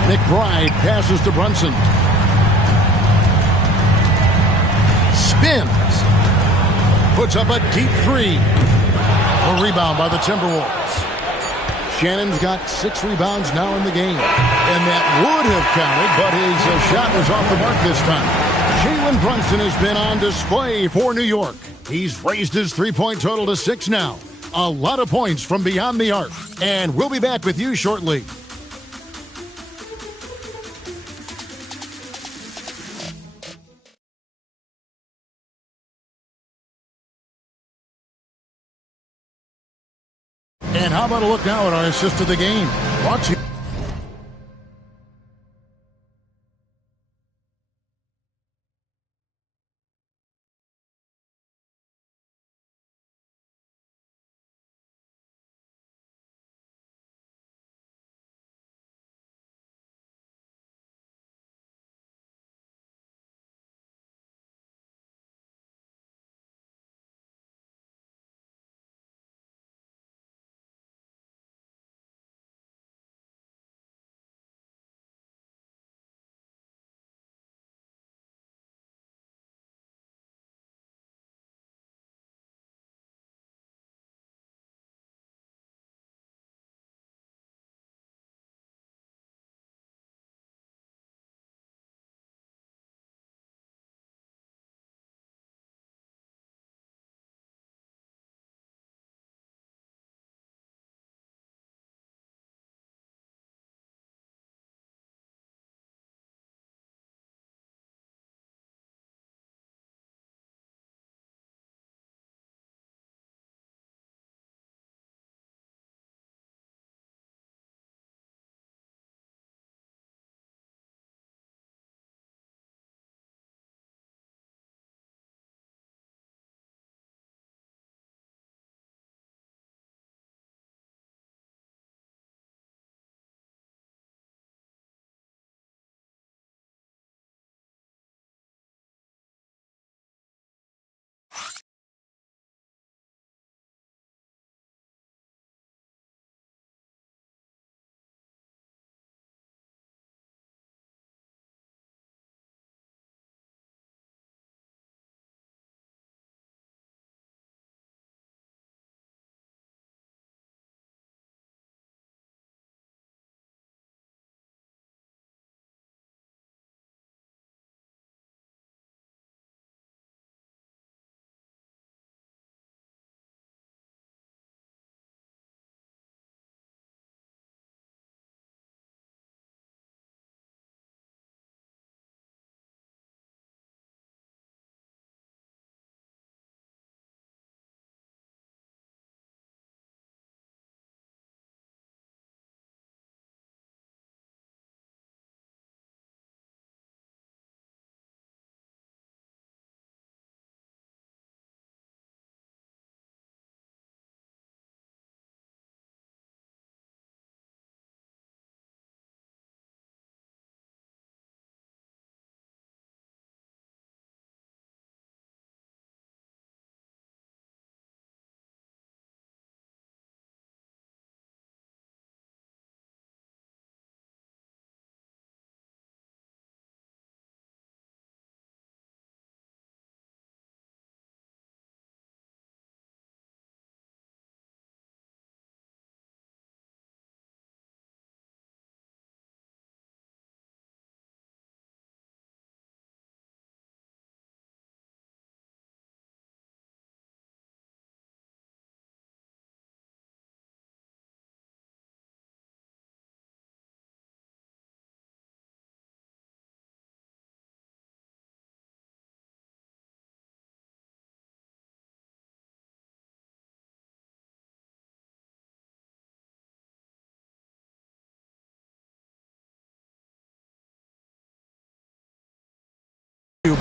McBride passes to Brunson. Spins. Puts up a deep 3. A rebound by the Timberwolves. Shannon's got 6 rebounds now in the game. And that would have counted, but his shot was off the mark this time. Jalen Brunson has been on display for New York. He's raised his 3-point total to 6 now. A lot of points from beyond the arc. And we'll be back with you shortly. And how about a look now at our assist of the game? Brought to you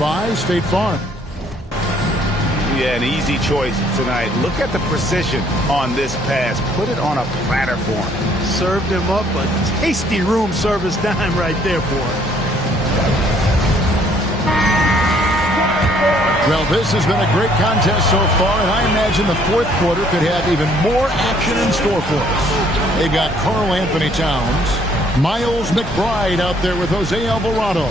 by State Farm. Yeah, an easy choice tonight. Look at the precision on this pass. Put it on a platter for him. Served him up a tasty room service dime right there, boy. Well, this has been a great contest so far, and I imagine the fourth quarter could have even more action in store for us. They've got Karl Anthony Towns, Miles McBride out there with Jose Alvarado.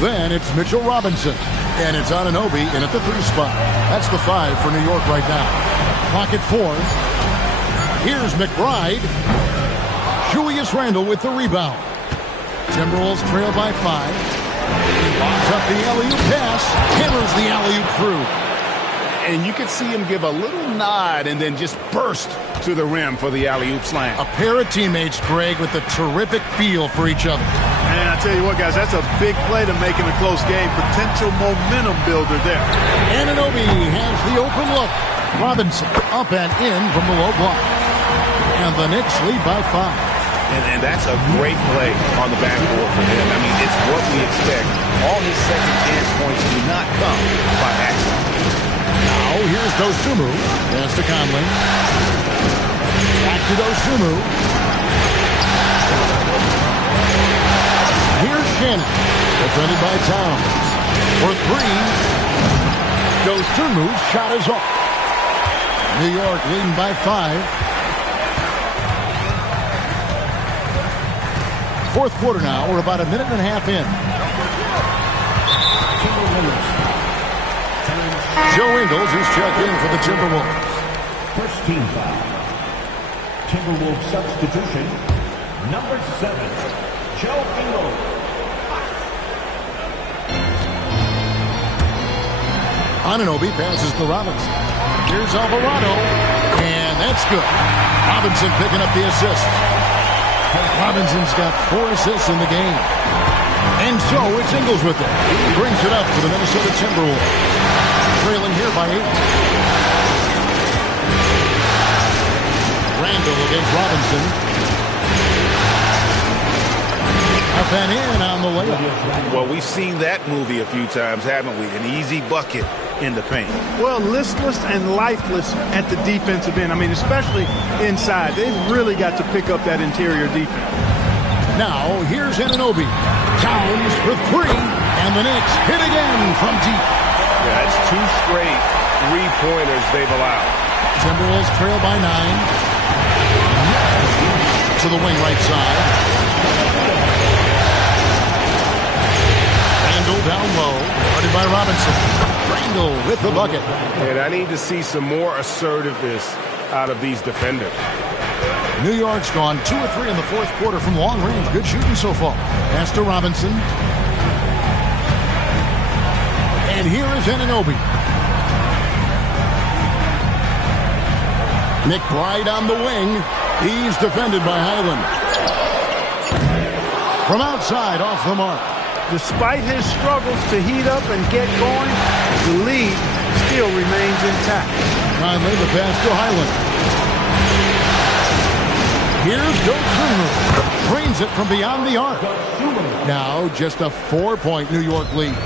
Then it's Mitchell Robinson, and it's Anunoby in at the 3 spot. That's the 5 for New York right now. Clock at 4. Here's McBride. Julius Randle with the rebound. Timberwolves trail by 5. Locks up the alley-oop pass, hammers the alley-oop through. And you could see him give a little nod and then just burst to the rim for the alley-oop slam. A pair of teammates, Greg, with a terrific feel for each other. And I tell you what, guys, that's a big play to make in a close game. Potential momentum builder there. Anunoby has the open look. Robinson up and in from the low block. And the Knicks lead by 5. And that's a great play on the backboard for him. I mean, it's what we expect. All his second chance points do not come by accident. Now, here's Dosunmu. Pass to Conley. Back to Dosunmu. Here's Shannon. Defended by Towns. For 3. Dosunmu's shot is off. New York leading by 5. Fourth quarter now. We're about a minute and a half in. Joe Ingles is checked in for the Timberwolves. First team foul. Timberwolves substitution, number 7, Joe Ingles. Anunoby passes to Robinson. Here's Alvarado, and that's good. Robinson picking up the assist. Robinson's got 4 assists in the game. And so it's Ingles with it. He brings it up for the Minnesota Timberwolves. Trailing here by 8. Randle against Robinson. Up and in on the layup. Well, we've seen that movie a few times, haven't we? An easy bucket in the paint. Well, listless and lifeless at the defensive end. I mean, especially inside. They've really got to pick up that interior defense. Now, here's Anunoby. Towns for 3. And the Knicks hit again from deep. Yeah, that's 2 straight 3-pointers they've allowed. Timberwolves trail by 9. To the wing right side. Randle down low. Guarded by Robinson. Randle with the bucket. And I need to see some more assertiveness out of these defenders. New York's gone 2 or 3 in the fourth quarter from long range. Good shooting so far. Pass to Robinson. And here is Anunoby. McBride on the wing. He's defended by Highland. From outside, off the mark. Despite his struggles to heat up and get going, the lead still remains intact. Conley, the pass to Highland. Here's Dosunmu. Drains it from beyond the arc. Now just a 4-point New York lead.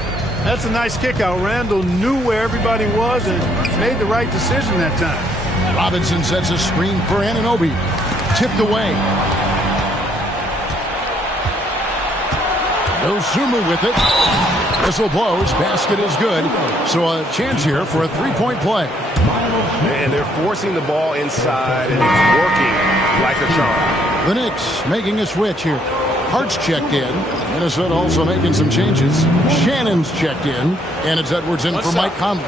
That's a nice kick out. Randle knew where everybody was and made the right decision that time. Robinson sets a screen for Anunoby. Tipped away. Dosunmu with it. Whistle blows. Basket is good. So a chance here for a 3-point play. And they're forcing the ball inside, and it's working like a charm. The Knicks making a switch here. Hart's checked in. Minnesota also making some changes. Shannon's checked in. And it's Edwards in for Mike Conley.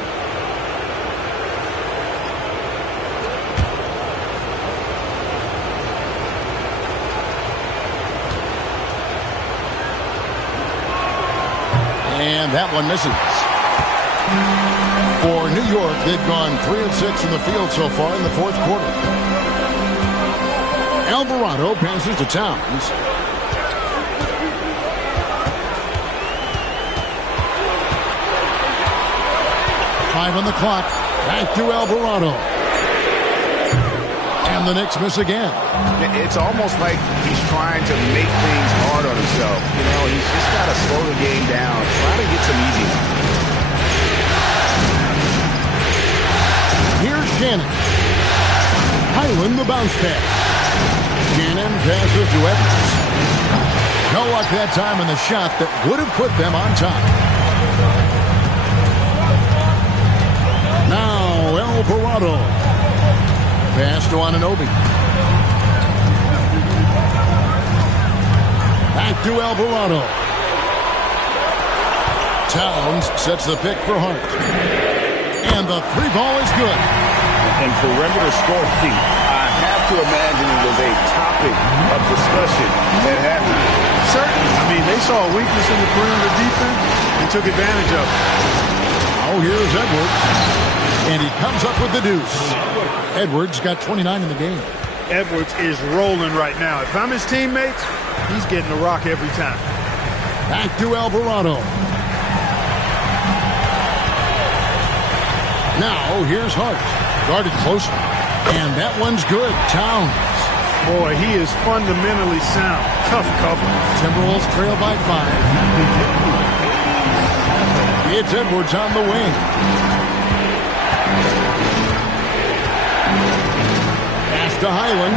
And that one misses. For New York, they've gone 3 of 6 in the field so far in the fourth quarter. Alvarado passes to Towns. Five on the clock. Back to Alvarado. And the Knicks miss again. It's almost like he's trying to make things hard on himself. You know, he's just got to slow the game down. Try to get some easy ones. the bounce pass. Shannon passes to Edwards. No luck that time in the shot that would have put them on top. Now Alvarado. Pass to Anunoby. Back to Alvarado. Towns sets the pick for Hart. And the three ball is good. And perimeter score feet, I have to imagine it was a topic of discussion at halftime. Certainly. I mean, they saw a weakness in the perimeter defense and took advantage of it. Oh, here's Edwards. And he comes up with the deuce. Edwards got 29 in the game. Edwards is rolling right now. If I'm his teammates, he's getting a rock every time. Back to Alvarado. Now, here's Hart. Guarded closer. And that one's good. Towns. Boy, he is fundamentally sound. Tough cover. Timberwolves trail by 5. It's Edwards on the wing. Pass to Highland.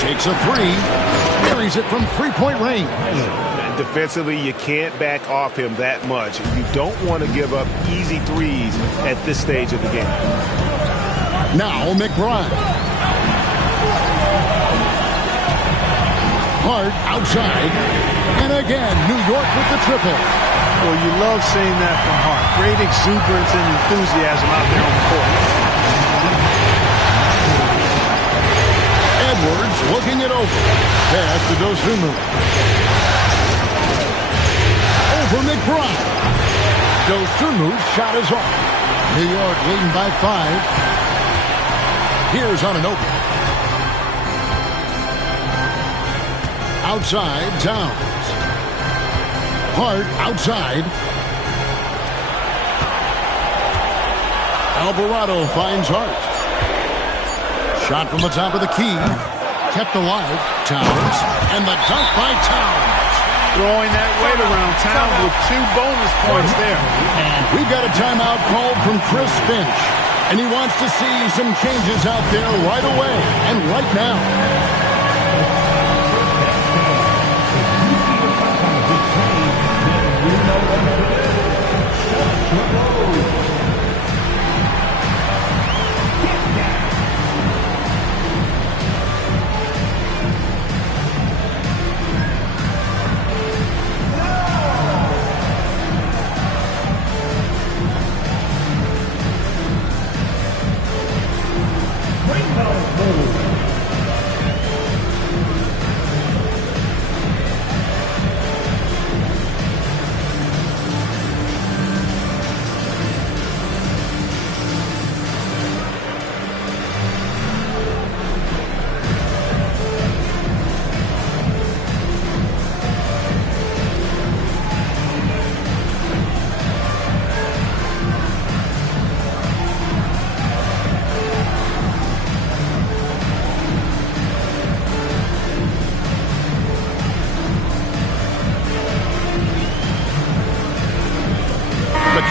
Takes a three. Buries it from three-point range. Defensively, you can't back off him that much. You don't want to give up easy threes at this stage of the game. Now McBride. Hart outside. And again, New York with the triple. Well, you love seeing that from Hart. Great exuberance and enthusiasm out there on the court. Edwards looking it over. Pass to Dosunmu. For McBride. Dosunmu's shot is off. New York leading by 5. Here's Anunoby. Outside, Towns. Hart outside. Alvarado finds Hart. Shot from the top of the key. Kept alive. Towns. And the dunk by Towns. Throwing that weight around town with 2 bonus points there. And we've got a timeout called from Chris Finch. And he wants to see some changes out there right away and right now.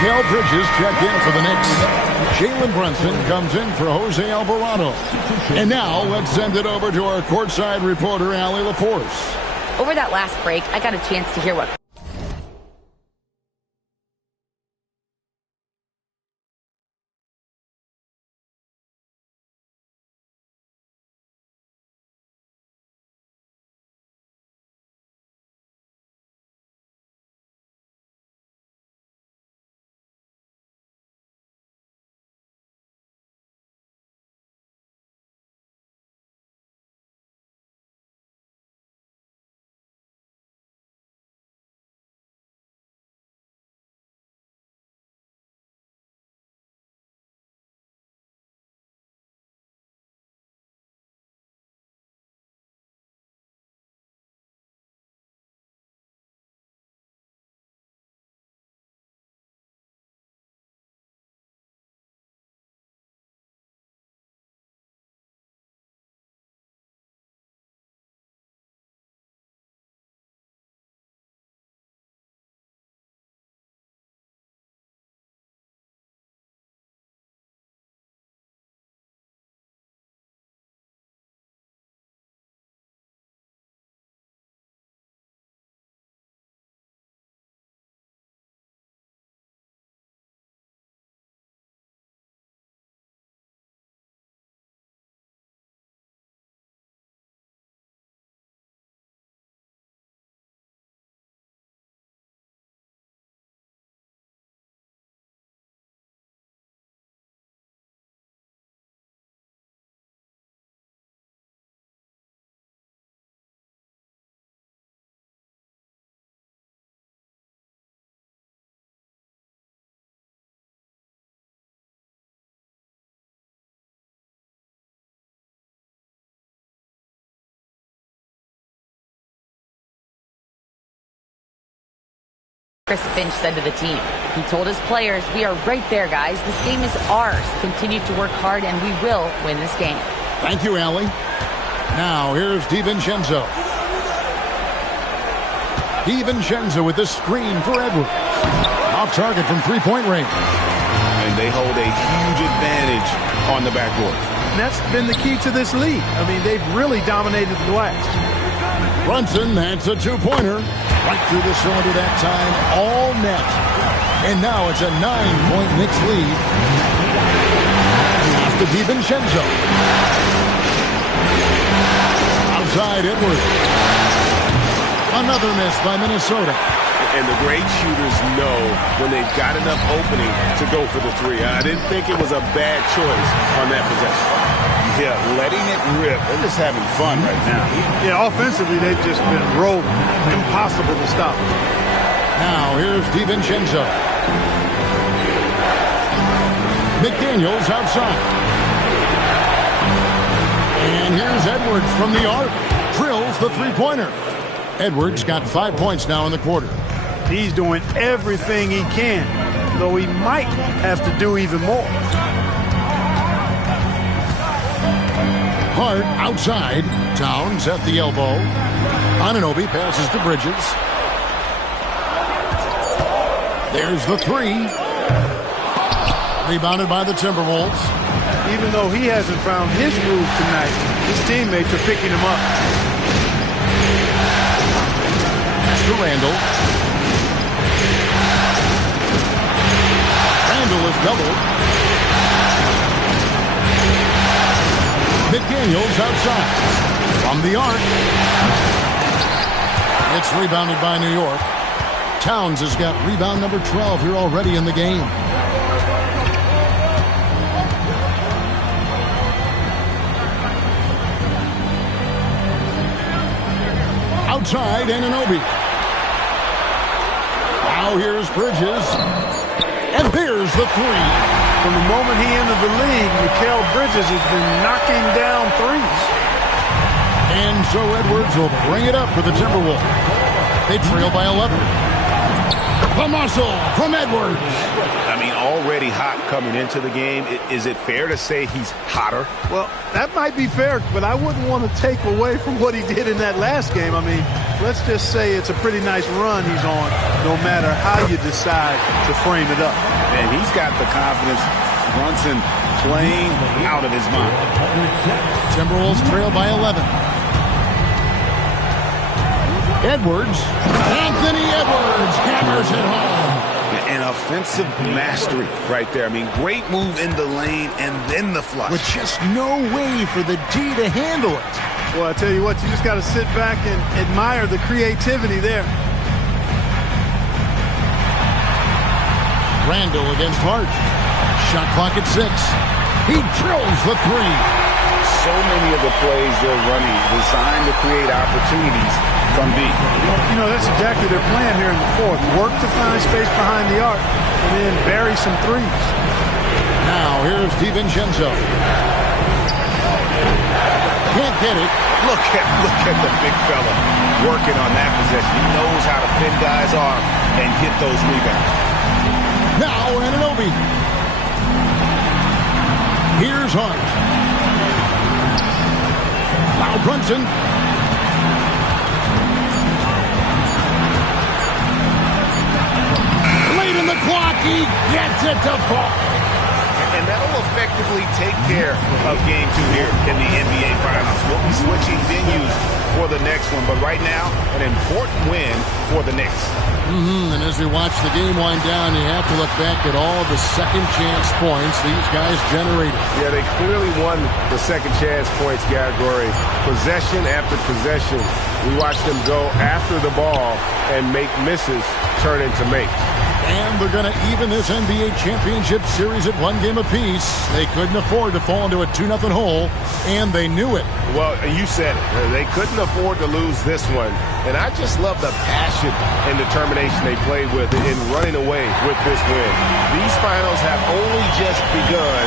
Mikal Bridges checked in for the Knicks. Jalen Brunson comes in for Jose Alvarado. And now let's send it over to our courtside reporter, Allie LaForce. Over that last break, I got a chance to hear what Chris Finch said to the team. He told his players, "We are right there, guys. This game is ours. Continue to work hard, and we will win this game." Thank you, Allie. Now, here's DiVincenzo. DiVincenzo with the screen for Edwards. Off target from three-point range. And they hold a huge advantage on the backboard. And that's been the key to this league. I mean, they've really dominated the glass. Brunson, that's a two-pointer. Right through the cylinder that time, all net. And now it's a 9-point Knicks lead. Off to DiVincenzo. Outside Edwards. Another miss by Minnesota. And the great shooters know when they've got enough opening to go for the three. I didn't think it was a bad choice on that possession. Yeah, letting it rip. They're just having fun right now. Yeah, offensively, they've just been rolling. Impossible to stop. Now, here's DiVincenzo. McDaniels outside. And here's Edwards from the arc. Drills the three-pointer. Edwards got 5 points now in the quarter. He's doing everything he can, though he might have to do even more. Hart outside. Towns at the elbow. Anunoby passes to Bridges. There's the three. Rebounded by the Timberwolves. Even though he hasn't found his groove tonight, his teammates are picking him up. To Randall. Randall is doubled. McDaniels outside. From the arc. It's rebounded by New York. Towns has got rebound number 12 here already in the game. Outside, Anunoby. Now here's Bridges. And there's the three. From the moment he entered the league, Mikal Bridges has been knocking down threes. And so Edwards will bring it up for the Timberwolves. They trail by 11. The muscle from Edwards. I mean, already hot coming into the game. Is it fair to say he's hotter? Well, that might be fair, but I wouldn't want to take away from what he did in that last game. I mean, let's just say it's a pretty nice run he's on, no matter how you decide to frame it up. And he's got the confidence. Brunson playing out of his mind. Timberwolves trail by 11. Edwards. Anthony Edwards hammers it home. An offensive mastery right there. I mean, great move in the lane and then the flush. With just no way for the D to handle it. Well, I tell you what, you just got to sit back and admire the creativity there. Randall against Hart. Shot clock at 6. He drills the three. So many of the plays they're running designed to create opportunities from B. You know, that's exactly their plan here in the fourth. Work to find space behind the arc and then bury some threes. Now, here's DiVincenzo. Can't get it. Look at the big fella working on that possession. He knows how to fend guys off and get those rebounds. Now, Anunoby. Here's Hart. Now, Brunson. Late in the clock, he gets it to fall. And that'll effectively take care of Game 2 here in the NBA Finals. We'll be switching venues for the next one, but right now, an important win for the Knicks. And as we watch the game wind down, you have to look back at all the second chance points these guys generated. Yeah, they clearly won the second chance points category. Possession after possession, we watched them go after the ball and make misses turn into makes. And they're going to even this NBA championship series at 1 game apiece. They couldn't afford to fall into a 2-0 hole, and they knew it. Well, you said it. They couldn't afford to lose this one. And I just love the passion and determination they played with in running away with this win. These finals have only just begun,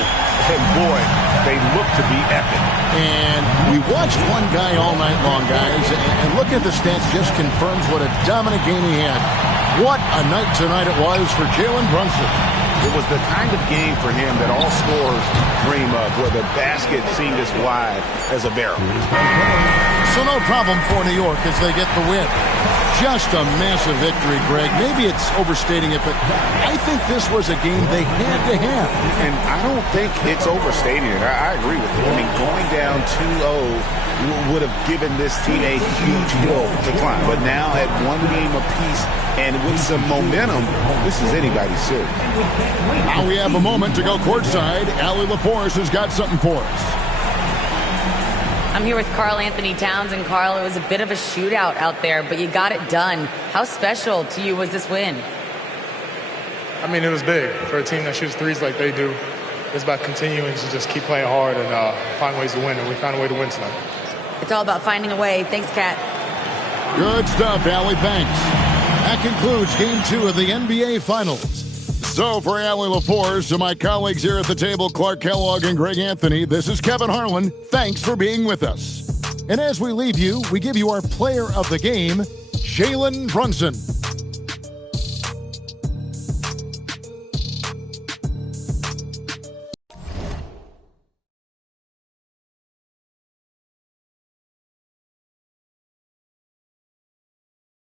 and boy, they look to be epic. And we watched one guy all night long, guys, and look at the stats, just confirms what a dominant game he had. What a night tonight it was for Jalen Brunson. It was the kind of game for him that all scorers dream of, where the basket seemed as wide as a barrel. So no problem for New York as they get the win. Just a massive victory, Greg. Maybe it's overstating it, but I think this was a game they had to have. And I don't think it's overstating it. I agree with you. I mean, going down 2-0 would have given this team a huge hill to climb. But now at one game apiece and with some momentum, this is anybody's series. Now we have a moment to go courtside. Allie LaForce has got something for us. I'm here with Karl Anthony Towns, and Karl, it was a bit of a shootout out there, but you got it done. How special to you was this win? I mean, it was big. For a team that shoots threes like they do, it's about continuing to just keep playing hard and find ways to win, and we found a way to win tonight. It's all about finding a way. Thanks, Kat. Good stuff, Allie. Thanks. That concludes Game 2 of the NBA Finals. So for Allie LaForce and my colleagues here at the table, Clark Kellogg and Greg Anthony, this is Kevin Harlan. Thanks for being with us. And as we leave you, we give you our player of the game, Jalen Brunson.